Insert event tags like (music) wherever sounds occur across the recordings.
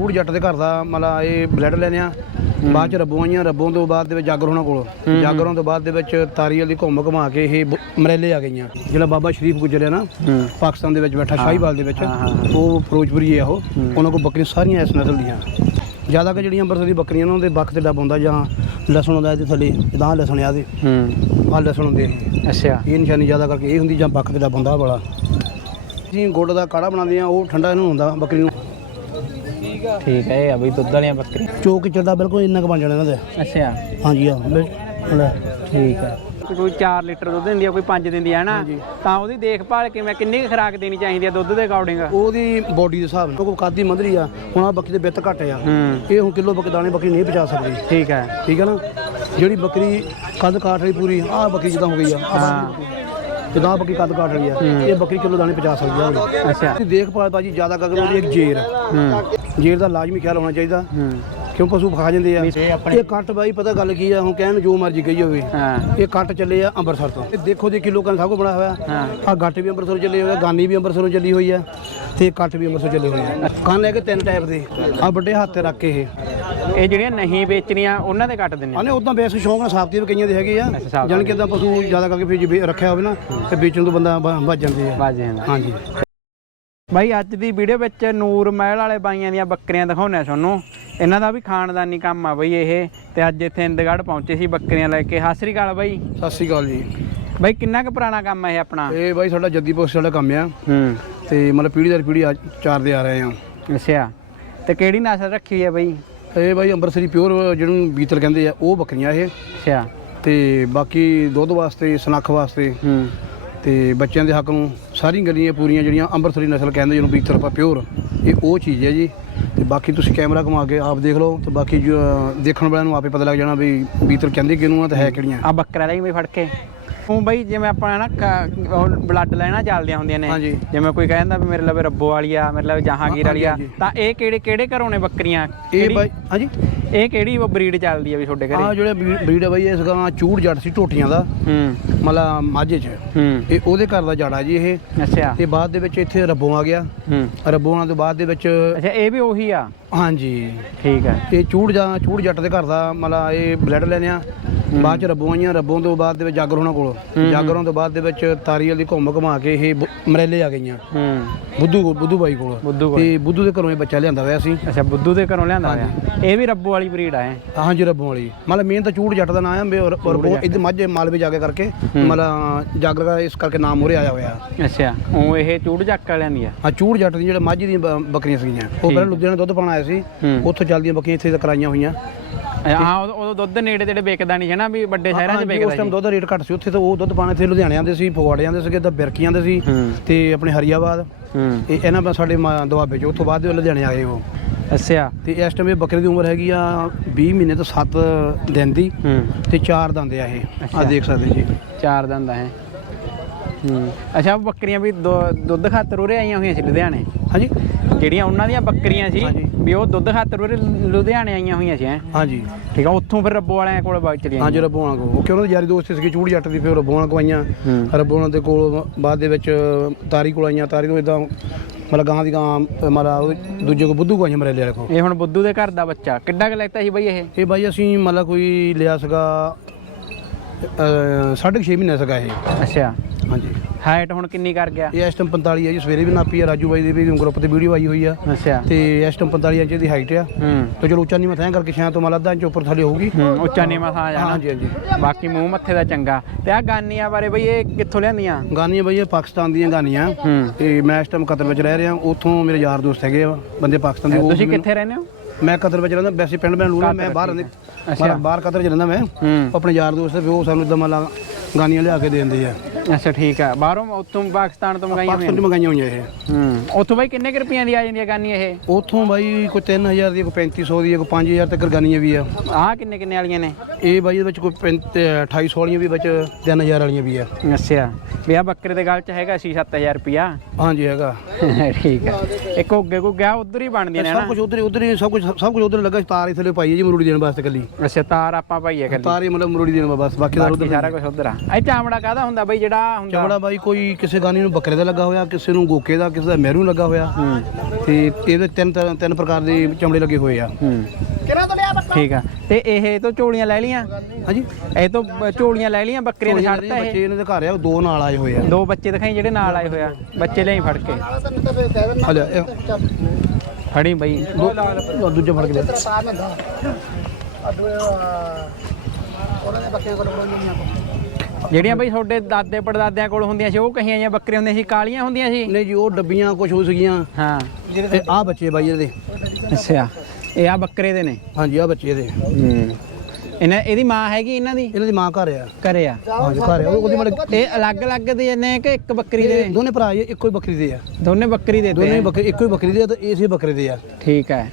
ਚੂੜ ਜੱਟ ਦੇ ਘਰ ਦਾ ਮਤਲਬ ਇਹ ਬਲੱਡ ਲੈਨੇ ਆ। ਬਾਅਦ ਚ ਰੱਬੋਂ ਆਈਆਂ ਰੱਬੋਂ ਤੋਂ ਬਾਅਦ ਦੇ ਵਿੱਚ ਜਾਗਰ ਹੋਣਾ ਕੋਲ। ਜਾਗਰੋਂ ਤੋਂ ਬਾਅਦ ਦੇ ਵਿੱਚ ਤਾਰੀ ਵਾਲੀ ਘੁੰਮ ਘੁਮਾ ਕੇ ਇਹ ਮਰੇਲੇ ਆ ਗਈਆਂ। ਜਿਹੜਾ ਬਾਬਾ ਸ਼ਰੀਫ ਗੁਜਰਿਆ ਨਾ ਪਾਕਿਸਤਾਨ ਦੇ ਵਿੱਚ ਬੈਠਾ ਸ਼ਾਹੀਵਾਲ ਦੇ ਵਿੱਚ ਉਹ ਫਿਰੋਜ਼ਪੁਰੀ ਹੈ ਉਹ। ਉਹਨਾਂ ਕੋਲ ਬੱਕਰੀਆਂ ਸਾਰੀਆਂ ਇਸ ਨਸਲ ਦੀਆਂ। ਜ਼ਿਆਦਾ ਕਿ ਜਿਹੜੀਆਂ ਅੰਮ੍ਰਿਤਸਰ ਦੀ ਬੱਕਰੀਆਂ ਉਹਨਾਂ ਦੇ ਬੱਖ ਤੇ ਡੱਬ ਹੁੰਦਾ ਜਾਂ ਲਸਣ ਹੁੰਦਾ ਇਹਦੇ ਥੱਲੇ ਜਿੱਦਾਂ ਲਸਣ ਆ ਦੇ ਹੂੰ। ਆ ਲਸਣ ਹੁੰਦੇ ਅੱਛਾ। ਇਹ ਨਿਸ਼ਾਨੀ ਜ਼ਿਆਦਾ ਕਰਕੇ ਇਹ ਹੁੰਦੀ ਜਾਂ ਬੱਖ ਤੇ ਡੱਬ ਹੁੰਦਾ ਵਾਲਾ। ਅਸੀਂ ਗੁੜ ਦਾ ਕਾੜਾ ਬਣਾਉਂਦੇ ਆ ਉਹ ਠੰਡਾ ਇਹਨੂੰ ਹੁੰਦਾ ਬੱਕਰੀ ਨੂੰ। ਠੀਕ ਹੈ ਇਹ ਆ ਬਈ ਦੁੱਧ ਵਾਲੀਆਂ ਬੱਕਰੀਆਂ। ਚੋਕ ਚੱਲਦਾ ਬਿਲਕੁਲ ਇੰਨਾ ਕੁ ਬਣ ਜਾਣਾ ਇਹਨਾਂ ਦਾ। ਅੱਛਾ। ਹਾਂਜੀ ਆ ਬਿਲ- ਲੈ। ਠੀਕ ਹੈ। ਕੋਈ 4 ਲੀਟਰ ਦੁੱਧ ਦਿੰਦੀ ਆ ਕੋਈ 5 ਦਿੰਦੀ ਆ ਨਾ? ਤਾਂ ਉਹਦੀ ਦੇਖਭਾਲ ਕਿਵੇਂ ਕਿੰਨੀ ਕੁ ਖੁਰਾਕ ਦੇਣੀ ਚਾਹੀਦੀ ਆ ਦੁੱਧ ਦੇ ਅਕੋਰਡਿੰਗ ਉਹਦੀ ਬੋਡੀ ਦੇ ਹਿਸਾਬ ਨਾਲ ਕੋਈ ਕਾਦੀ ਮੰਦਰੀ ਆ ਹੁਣ ਆ ਬੱਕਰੀ ਦੇ ਬਿੱਤ ਘੱਟ ਆ। ਹੂੰ। ਇਹ ਹੁਣ ਕਿਲੋ ਬੱਕਰੀ ਦਾਣੇ ਬੱਕਰੀ ਨਹੀਂ ਪਚਾ ਸਕਦੀ। ਠੀਕ ਹੈ। ਠੀਕ ਹੈ ਨਾ? ਜਿਹੜੀ ਬੱਕਰੀ ਕੱਦ ਕਾਠ ਵਾਲੀ ਪੂਰੀ ਆਹ ਬੱਕਰੀ ਜਿੱਦਾਂ ਹੋ ਗਈ ਆ। ਹਾਂ। ਜਿੱਦਾਂ ਆਹ ਬੱਕਰੀ ਕੱਦ ਕਾਠ ਵਾਲੀ ਆ। ਇਹ ਬੱਕਰੀ ਕਿਲੋ ਦਾਣੇ ਪਚਾ ਸਕਦੀ ਆ ਹੁਣ। ਅੱਛਾ। ਦੇਖਭਾਲ ਬਾਜੀ ਜ਼ਿਆਦਾ ਕਰਕੇ ਉਹਦੀ ਇੱਕ ਜੇਰ ਹੂੰ। ਜੇਰ ਦਾ ਲਾਜ਼ਮੀ ਖਿਆਲ ਹੋਣਾ ਚਾਹੀਦਾ। ਹੂੰ। ਕਿਉਂ ਪਸ਼ੂ ਖਾ ਜਾਂਦੇ ਆ? ਇਹ ਆਪਣੇ ਕੱਟ ਬਾਈ ਪਤਾ ਗੱਲ ਕੀ ਆ? ਹੁਣ ਕਹਿਣ ਨੂੰ ਜੋ ਮਰਜ਼ੀ ਕਹੀ ਹੋਵੇ। ਹਾਂ। ਇਹ ਕੱਟ ਚੱਲੇ ਆ ਅੰਮ੍ਰਿਤਸਰ ਤੋਂ। ਇਹ ਦੇਖੋ ਦੇ ਕਿਲੋ ਕੰਨ ਸਭ ਕੁਝ ਬਣਾ ਹੋਇਆ। ਆ ਗੱਟ ਵੀ ਅੰਮ੍ਰਿਤਸਰੋਂ ਚੱਲੇ ਹੋਏ ਆ ਗਾਨੀ ਵੀ ਅੰਮ੍ਰਿਤਸਰੋਂ ਚੱਲੀ ਹੋਈ ਆ ਤੇ ਕੱਟ ਵੀ ਅੰਮ੍ਰਿਤਸਰੋਂ ਚੱਲੇ ਹੋਏ ਆ। ਕੰਨ ਕੇ ਤਿੰਨ ਟਾਈਪ ਦੇ। ਆ ਵੱਡੇ ਹੱਥ ਤੇ ਰੱਖ ਕੇ ਇਹ। ਇਹ ਜਿਹੜੀਆਂ ਨਹੀਂ ਵੇਚਣੀਆਂ ਉਹਨਾਂ ਦੇ ਕੱਟ ਦਿੰਦੇ ਆ। ਆਨੇ ਉਦਾਂ ਬੇਸ ਸ਼ੌਂਕ ਨਾਲ ਸਾਫਤੀ ਵੀ ਕਈਆਂ ਦੇ ਹੈਗੇ ਆ। ਜਾਣ ਕੇ ਇਦਾਂ ਪਸ਼ੂ ਜ਼ਿਆਦਾ ਕਰਕੇ ਫਿਰ ਜੇ ਰੱਖਿਆ ਹੋਵੇ ਨਾ ਤੇ ਵੇਚਣ ਤੋਂ ਬੰਦਾ ਭੱਜ ਜਾਂਦੇ ਆ। ਬਾਜੇ ਦਾ ਹਾਂਜੀ। ਬਾਈ ਅੱਜ ਦੀ ਵੀਡੀਓ ਵਿੱਚ ਨੂਰ ਮਹਿਲ ਵਾਲੇ ਬਾਈਆਂ ਦੀਆਂ ਬੱਕਰੀਆਂ ਦਿਖਾਉਂਦੇ ਆ ਤੁਹਾਨੂੰ। ਇਹਨਾਂ ਦਾ ਵੀ ਖਾਨਦਾਨੀ ਕੰਮ ਆ ਬਈ ਇਹ ਤੇ ਅੱਜ ਇੱਥੇ ਇੰਦਗੜ੍ਹ ਪਹੁੰਚੇ ਸੀ ਬੱਕਰੀਆਂ ਲੈ ਕੇ। ਸਤਿ ਸ੍ਰੀ ਅਕਾਲ ਬਾਈ। ਸਤਿ ਸ਼੍ਰੀ ਅਕਾਲ ਜੀ। ਬਾਈ ਕਿੰਨਾ ਕੁ ਪੁਰਾਣਾ ਕੰਮ ਹੈ ਇਹ ਆਪਣਾ? ਇਹ ਬਾਈ ਸਾਡਾ ਜੱਦੀ ਪੋਸਟ ਵਾਲਾ ਕੰਮ ਆ। ਹੂੰ। ਤੇ ਮਤਲਬ ਪੀੜ੍ਹੀ ਦਰ ਪੀੜ੍ਹੀ ਆ ਚਾਰ ਦੇ ਆ ਰਹੇ ਆ। ਅੱਛਾ। ਤੇ ਕਿਹੜੀ ਨਸਲ ਰੱਖੀ ਹੈ ਬਾਈ? ਇਹ ਬਾਈ ਅੰਮ੍ਰਿਤਸਰੀ ਪਿਓਰ ਜਿਹਨੂੰ ਬੀਤਲ ਕਹਿੰਦੇ ਆ ਉਹ ਬੱਕਰੀਆਂ ਇਹ। ਅੱਛਾ। ਤੇ ਬਾਕੀ ਦੁੱਧ ਵਾਸਤੇ ਸਨੱਖ ਵਾਸਤੇ। ਹੂੰ। ਤੇ ਬੱਚਿਆਂ ਦੇ ਹੱਕ ਨੂੰ ਸਾਰੀਆਂ ਗੱਲੀਆਂ ਪੂਰੀਆਂ ਜਿਹੜੀਆਂ ਅੰਮ੍ਰਿਤਸਰੀ ਨਸਲ ਕਹਿੰਦੇ ਜਿਹਨੂੰ ਬੀਤਲ ਪਾ ਪਿਓਰ, ਇਹ ਉਹ ਚੀਜ਼ ਹੈ ਜੀ। ਤੇ ਬਾਕੀ ਤੁਸੀਂ ਕੈਮਰਾ ਘੁਮਾ ਕੇ ਆਪ ਦੇਖ ਲਓ ਤੇ ਬਾਕੀ ਜੋ ਦੇਖਣ ਵਾਲਿਆਂ ਨੂੰ ਆਪੇ ਪਤਾ ਲੱਗ ਜਾਣਾ ਵੀ ਬੀਤਰ ਕਹਿੰਦੇ ਕਿਹਨੂੰ ਆ ਤੇ ਹੈ ਕਿਹੜੀਆਂ। ਆ ਬੱਕਰਾ ਲਈ ਬਈ ਫੜ ਕੇ। ਉਹ ਬਈ ਜਿਵੇਂ ਆਪਾਂ ਨਾ ਬਲੱਡ ਲੈਣਾ ਚੱਲਦੀਆਂ ਹੁੰਦੀਆਂ ਨੇ। ਹਾਂਜੀ। ਜਿਵੇਂ ਕੋਈ ਕਹਿੰਦਾ ਵੀ ਮੇਰੇ ਲਵੇ ਰੱਬੋ ਵਾਲੀ ਆ ਮੇਰੇ ਲਵੇ ਜਹਾਂਗੀਰ ਵਾਲੀ ਆ। ਤਾਂ ਇਹ ਕਿਹੜੇ ਕਿਹੜੇ ਘਰੋਂ ਨੇ ਬੱਕਰੀਆਂ? ਇਹ ਬਾਈ ਹਾਂਜੀ? ਇਹ ਕਿਹੜੀ ਬਰੀਡ ਚੱਲਦੀ ਆ ਵੀ ਤੁਹਾਡੇ ਆ ਘਰੇ ਜਿਹੜੇ ਬਰੀਡ ਹੈ ਬਾਈ ਇਸ ਗਾਂ ਚੂੜ ਜੱਟ ਸੀ ਟੋਟੀਆਂ ਦਾ। ਹੂੰ। ਮਤਲਬ ਮਾਝੇ 'ਚ। ਹੂੰ। ਇਹ ਉਹਦੇ ਘਰ ਦਾ ਜਾੜਾ ਜੀ ਇਹ। ਅੱਛਾ। ਤੇ ਬਾਅਦ ਦੇ ਵਿੱਚ ਇੱਥੇ ਰੱਬੋਂ ਆ ਗਿਆ। ਹੂੰ। ਰੱਬੋਂ ਤੋਂ ਬਾਅਦ ਦੇ ਵਿੱਚ ਅੱਛਾ ਇਹ ਵੀ ਉਹੀ ਆ? ਹਾਂਜੀ। ਠੀਕ ਹੈ ਇਹ ਚੂੜ ਜਾਂ ਚੂੜ ਜੱਟ ਦੇ ਘਰ ਦਾ ਮਤਲਬ ਇਹ ਬਲੱਡ ਲੈਨੇ ਆ। ਬਾਅਦ ਚ ਰੱਬੋਂ ਆਈਆਂ ਰੱਬੋਂ ਤੋਂ ਬਾਅਦ ਦੇ ਵਿੱਚ ਜਾਗਰ ਹੋਣਾ ਕੋਲ। ਜਾਗਰੋਂ ਤੋਂ ਬਾਅਦ ਦੇ ਵਿੱਚ ਤਾਰੀ ਵਾਲੀ ਘੁੰਮ ਘੁਮਾ ਕੇ ਇਹ ਬ- ਮਰੇਲੇ ਆ ਗਈਆਂ। ਹੂੰ। ਬੁੱਧੂ ਕੋਲ- ਬੁੱਧੂ ਬਾਈ ਕੋਲ। ਬੁੱਧੂ ਕੋਲ। ਤੇ ਬੁੱਧੂ ਦੇ ਘਰੋਂ ਇਹ ਬੱਚਾ ਲਿਆਂਦਾ ਹੋਇਆ ਸੀ। ਅੱਛਾ ਬੁੱਧੂ ਦੇ ਘਰੋਂ ਲਿਆਂਦਾ ਹੋਇਆ। ਇਹ ਵੀ ਰੱਬੋ ਵਾਲੀ ਬਰੀਡ ਆ ਇਹ। ਹਾਂਜੀ ਰੱਬੋਂ ਵਾਲੀ। ਮਤਲਬ ਮੇਨ ਤਾਂ ਚੂੜ ਜੱਟ ਦਾ ਨਾਮ ਆ ਮੇ- ਔਰ ਔਰ ਉਹ ਇੱਧਰ ਮਾਝੇ ਮਾਲਵੇ ਜਾ ਕੇ ਕਰਕੇ ਮਤਲਬ ਜਾਗਰ ਦਾ ਇਸ ਕਰਕੇ ਨਾਮ ਮੂਹਰੇ ਆਇਆ ਹੋਇਆ। ਅੱਛਾ ਉਹ ਇਹ ਚੂੜ ਚੱਕ ਵਾਲਿਆਂ ਦੀ ਆ? ਆ ਚੂੜ ਜੱਟ ਦੀ ਜਿਹੜੇ ਮਾਝੇ ਦੀਆਂ ਬ- ਬੱਕਰੀਆਂ ਸੀਗੀਆਂ। ਉਹ ਪਹਿਲਾਂ ਲੁਧਿਆਣੇ ਦੁੱਧ ਪਾਣ ਆਏ ਸੀ। ਹੂੰ। ਉੱਥੋਂ ਚੱਲਦੀਆਂ ਬੱਕਰੀਆਂ ਇੱਥੇ ਤੱਕ ਆਈਆਂ ਹੋਈਆਂ। ਹਾਂ ਉਦੋਂ ਉਦੋਂ ਦੁੱਧ ਨੇੜੇ ਤੇੜੇ ਵਿਕਦਾ ਨਹੀਂ ਹੈ ਨਾ ਵੀ ਵੱਡੇ ਸ਼ਹਿਰਾਂ 'ਚ ਹਾਂਜੀ, ਉਸ ਵਿਕਦਾ ਟਾਈਮ ਦੁੱਧ ਦਾ ਰੇਟ ਘੱਟ ਸੀ ਉੱਥੇ ਤਾਂ ਉਹ ਦੁੱਧ ਪਾਣੇ ਇੱਥੇ ਲੁਧਿਆਣੇ ਆਉਂਦੇ ਸੀ ਫਗਵਾੜੇ ਆਉਂਦੇ ਸੀਗੇ ਤਾਂ ਬਿਰਕੀ ਆਉਂਦੇ ਸੀ ਹੂੰ। ਤੇ ਆਪਣੇ ਹਰੀਆਬਾਦ। ਹੂੰ। ਇਹ ਇਹਨਾਂ ਦਾ ਸਾਡੇ ਮਾ- ਦੁਆਬੇ ਚ ਉੱਥੋਂ ਬਾਅਦ ਦੇ ਉਹ ਲੁਧਿਆਣੇ ਆਏ ਉਹ। ਅੱਛਾ। ਤੇ ਇਸ ਟਾਈਮ ਇਹ ਬੱਕਰੇ ਦੀ ਉਮਰ ਹੈਗੀ ਆ 20 ਮਹੀਨੇ ਤੋਂ 7 ਦਿਨ ਦੀ। ਹੂੰ। ਤੇ 4 ਦੰਦ ਆ ਇਹ। ਆ ਅੱਛਾ। ਦੇਖ ਸਕਦੇ ਜੀ। ਚਾਰ ਦੰਦ ਹੈ ਹੂੰ। ਅੱਛਾ ਉਹ ਬੱਕਰੀਆਂ ਵੀ ਦੁ- ਦੁੱਧ ਖਾਤਰ ਉਰੇ ਆਈਆਂ ਹੋਈਆਂ ਸੀ ਲੁਧਿਆਣੇ? ਹਾਂਜੀ। ਜਿਹੜੀਆਂ ਉਹਨਾਂ ਦੀਆਂ ਬੱਕਰੀਆਂ ਸੀ ਹਾਂਜੀ। ਵੀ ਉਹ ਦੁੱਧ ਖਾਤਰ ਉਰੇ ਲੁਧਿਆਣੇ ਆਈਆਂ ਹੋਈਆਂ ਸੀ ਹੈਂ। ਹਾਂਜੀ। ਠੀਕ ਆ ਉੱਥੋਂ ਫਿਰ ਰੱਬੋ ਵਾਲਿਆਂ ਕੋਲ ਬਾਗ ਚਲੀਆਂ ਹਾਂਜੀ ਰੱਬੋਣਾ ਕੋ ਉਹ ਕਿ ਉਹਨਾਂ ਦੇ ਯਾਰੀ ਦੋਸਤ ਸੀਗੇ ਚੂੜ ਜੱਟ ਦੀ ਫਿਰ ਰੱਬੋਣਾ ਕੋ ਆਈਆਂ। ਰੱਬੋਣਾ ਦੇ ਕੋਲ ਬਾਅਦ ਦੇ ਵਿੱਚ ਤਾਰੀ ਕੋਲ ਆਈਆਂ ਤਾਰੀ ਤੋਂ ਇਦਾਂ ਮਤਲਬ ਗਾਂ ਦੀ ਗਾਂ ਮਤਲਬ ਦੂਜੇ ਕੋ ਬੁੱਧੂ ਕੋ ਆਈਆਂ ਮਰੇ ਲਿਆ ਕੋ ਇਹ ਹੁਣ ਬੁੱਧੂ ਦੇ ਘਰ ਦਾ ਬੱਚਾ ਕਿੱਡਾ ਕੁ ਲੈਤਾ ਸੀ ਬਈ ਇਹ? ਇਹ ਬਾਈ ਅਸੀਂ ਮਤਲਬ ਕੋਈ ਲਿਆ ਸੀਗਾ ਅ, ਸਾਢੇ ਕੁ ਛੇ ਮਹੀਨੇ ਸੀਗਾ ਇਹ। ਅੱਛਾ। ਹਾਂਜੀ। ਹਾਈਟ ਹੁਣ ਕਿੰਨੀ ਕਰ ਗਿਆ? ਇਹ ਇਸ ਟਾਈਮ 45 ਹੈ ਜੀ ਸਵੇਰੇ ਵੀ ਨਾਪੀ ਹੈ ਰਾਜੂ ਬਾਈ ਦੀ ਵੀ ਗਰੁੱਪ ਤੇ ਵੀਡੀਓ ਆਈ ਹੋਈ ਆ। ਅੱਛਾ। ਤੇ ਇਸ ਟਾਈਮ 45 ਇੰਚ ਦੀ ਹਾਈਟ ਆ। ਹੂੰ। ਤੇ ਚਲੋ ਉੱਚਾ ਨਹੀਂ ਮਥਾਂ ਕਰਕੇ ਸ਼ਾਇਦ ਤੋਂ ਮਤਲਬ ਅੱਧਾ ਇੰਚ ਉੱਪਰ ਥੱਲੇ ਹੋਊਗੀ। ਹੂੰ ਉੱਚਾ ਨੀਵਾਂ ਥਾਂ ਜਾਣਾ। ਹਾਂਜੀ ਹਾਂਜੀ। ਬਾਕੀ ਮੂੰਹ ਮੱਥੇ ਦਾ ਚੰਗਾ। ਤੇ ਆ ਗਾਨੀਆਂ ਬਾਰੇ ਬਈ ਇਹ ਕਿੱਥੋਂ ਲਿਆਂਦੀਆਂ? ਗਾਨੀਆਂ ਬਈ ਇਹ ਪਾਕਿਸਤਾਨ ਦੀਆਂ ਗਾਨੀਆਂ। ਹੂੰ। ਤੇ ਮੈਂ ਇਸ ਟਾਈਮ ਕਤਰ ਵਿੱਚ ਰਹਿ ਰਿਹਾ ਉੱਥੋਂ ਮੇਰੇ ਯਾਰ ਦੋਸਤ ਹੈਗੇ ਆ ਬੰਦੇ ਪਾਕਿਸਤਾਨ ਦੇ ਉਹ ਤੁਸੀਂ ਮੈਨੂੰ- ਕਿੱਥੇ ਰਹਿੰਦੇ ਹੋ? ਮੈਂ ਕਤਰ ਵਿੱਚ ਰਹਿੰਦਾ ਵੈਸੇ ਪਿੰਡ ਮੈਂ ਲੂਣਾ ਮੈਂ ਬਾਹਰ ਰਹਿੰਦੇ। ਅੱਛਾ। ਬਾਹਰ ਕਤਰ ਚ ਰਹਿੰਦਾ ਮੈਂ। ਹੂੰ। ਆਪਣੇ ਯਾਰ ਦੋਸਤ ਵੀ ਉਹ ਸਾਨੂੰ ਇਦਾਂ ਮਤਲਬ ਗਾਨੀਆਂ ਲਿਆ ਕੇ ਦੇ ਦਿੰਦੇ ਆ। ਅੱਛਾ ਠੀਕ ਆ। ਬਾਹਰੋਂ ਉੱਥੋਂ ਪਾਕਿਸਤਾਨ ਤੋਂ ਮੰਗਾਈਆਂ ਪਾਕਿਸਤਾਨ ਹੋਈਆਂ ਚ ਮੰਗਾਈਆਂ ਹੋਈਆਂ ਇਹ। ਹੂੰ। ਉੱਥੋਂ ਬਈ ਕਿੰਨੇ ਕੁ ਰੁਪਈਆਂ ਦੀ ਆ ਜਾਂਦੀ ਆ ਗਾਨੀ ਇਹ? ਉੱਥੋਂ ਬਾਈ ਕੋਈ 3000 ਦੀ ਕੋਈ 3500 ਦੀ ਕੋਈ 5000 ਤੱਕ ਗਾਨੀਆਂ ਵੀ ਆ। ਆਹ ਕਿੰਨੇ ਕਿੰਨੇ ਵਾਲੀਆਂ ਨੇ? ਇਹ ਬਾਈ ਇਹਦੇ ਵਿੱਚ ਕੋਈ 2800 ਵਾਲੀਆਂ ਵੀ ਵਿੱਚ 3000 ਵਾਲੀਆਂ ਵੀ ਆ। ਅੱਛਾ। ਵੀ ਆ ਬੱਕਰੇ ਦੇ ਗਲ 'ਚ ਹੈਗਾ ਸੀ 7000 ਰੁਪਿਆ ਹਾਂਜੀ ਹੈਗਾ। (laughs) ਠੀਕ ਆ। ਇੱਕ ਉੱਗੇ ਕੋ ਗਿਆ ਉਧਰ ਹੀ ਬਣਦੀਆਂ ਨੇ ਸਭ ਕੁਝ ਉਧਰ ਉਧਰ ਹੀ ਸਭ ਕੁਝ ਸਭ ਕੁਝ ਉਧਰ ਲੱਗਾ ਤਾਰ ਹੀ ਥੱਲੇ ਪਾਈ ਹੈ ਜੀ ਮਰੂੜੀ ਦੇਣ ਵਾਸਤੇ ਕੱਲੀ ਅੱਛਾ ਤਾਰ ਆਪਾਂ ਪਾਈਏ ਕੱਲੀ ਤਾਰ ਹੀ ਮਤਲਬ ਮਰੂੜੀ ਦੇਣ ਬਸ ਬਾਕੀ ਦਾ ਬਾਕੀ ਉਧਰ ਸਾਰਾ ਕੁਝ ਉਧਰ ਆ। ਇਹ ਚਾਮੜਾ ਕਾਹਦਾ ਹੁੰਦਾ ਬਈ ਜਿਹੜਾ ਹੁੰਦਾ? ਚਮੜਾ ਬਾਈ ਕੋਈ ਕਿਸੇ ਗਾਨੀ ਨੂੰ ਬੱਕਰੇ ਦਾ ਲੱਗਾ ਹੋਇਆ ਕਿਸੇ ਨੂੰ ਗੋਕੇ ਦਾ ਕਿਸੇ ਦਾ ਮਹਿਰੂ ਨੂੰ ਲੱਗਾ ਹੋਇਆ। ਤੇ ਇਹਦੇ ਤਿੰਨ ਤਰ੍ਹਾਂ- ਤਿੰਨ ਪ੍ਰਕਾਰ ਦੇ ਚਮੜੇ ਲੱਗੇ ਹੋਏ ਆ। ਹੂੰ। ਠੀਕ ਆ। ਤੇ ਇਹ ਤੋਂ ਝੋਲੀਆਂ ਲੈ ਲੀਆਂ ਹਾਂਜੀ। ਇਹ ਤੋਂ ਬ- ਝੋਲੀਆਂ ਲੈ ਲੀਆਂ ਬੱਕਰੀਆਂ ਨੇ ਛੱਡਤਾ ਬੱਚੇ ਇਹ? ਇਹਨਾਂ ਦੇ ਘਰ ਆ ਉਹ ਦੋ ਨਾਲ ਆਏ ਹੋਏ ਆ। ਦੋ ਬੱਚੇ ਦਿਖਾਈ ਜਿਹੜੇ ਨਾਲ ਆਏ ਹੋਇਆ ਬੱਚੇ ਲਈ ਫੜ ਕੇ। ਆ ਲੈ ਇਹ ਫੜੀ ਬਈ। ਦੋ- ਦੂਜਾ ਫੜ ਕੇ ਲੈ ਜਿਹੜੀਆਂ ਬਈ ਤੁਹਾਡੇ ਦਾਦੇ ਪੜਦਾਦਿਆਂ ਕੋਲ ਹੁੰਦੀਆਂ ਸੀ ਉਹ ਕਹੀਆਂ ਜਾਂ ਬੱਕਰੀਆਂ ਹੁੰਦੀਆਂ ਸੀ ਕਾਲੀਆਂ ਹੁੰਦੀਆਂ ਸੀ? ਨਹੀਂ ਜੀ ਉਹ ਡੱਬੀਆਂ ਕੁਝ ਹੋ ਸੀਗੀਆਂ ਹਾਂ। ਤੇ ਆ ਬੱਚੇ ਬਾਈ ਇਹਦੇ। ਅੱਛਾ। ਇਹ ਆ ਬੱਕਰੇ ਦੇ ਨੇ? ਹਾਂਜੀ ਆ ਬੱਚੇ ਇਹਦੇ ਹੂੰ। ਇਹਨਾਂ ਇਹਦੀ ਮਾਂ ਹੈਗੀ ਇਹਨਾਂ ਦੀ? ਇਹਨਾਂ ਦੀ ਮਾਂ ਘਰ ਆ। ਘਰੇ ਆ? ਹਾਂਜੀ ਘਰ ਆ। ਉਹ- ਉਹਦੀ ਮਤਲਬ ਇਹ ਅਲੱਗ-ਅਲੱਗ ਦੇ ਨੇ ਕਿ ਇੱਕ ਬੱਕਰੀ ਦੇ? ਇਹ ਦੋਨੇ ਭਰਾ ਇਹ ਇੱਕੋ ਹੀ ਬੱਕਰੀ ਦੇ ਆ। ਦੋਨੇ ਬੱਕਰੀ ਦੇ ਦੋਨੇ ਤੇ ਬੱਕਰੀ ਇੱਕੋ ਹੀ ਬੱਕਰੀ ਦੇ ਆ ਤੇ ਇਸੇ ਬੱਕਰੇ ਦੇ ਆ। ਠੀਕ ਹੈ।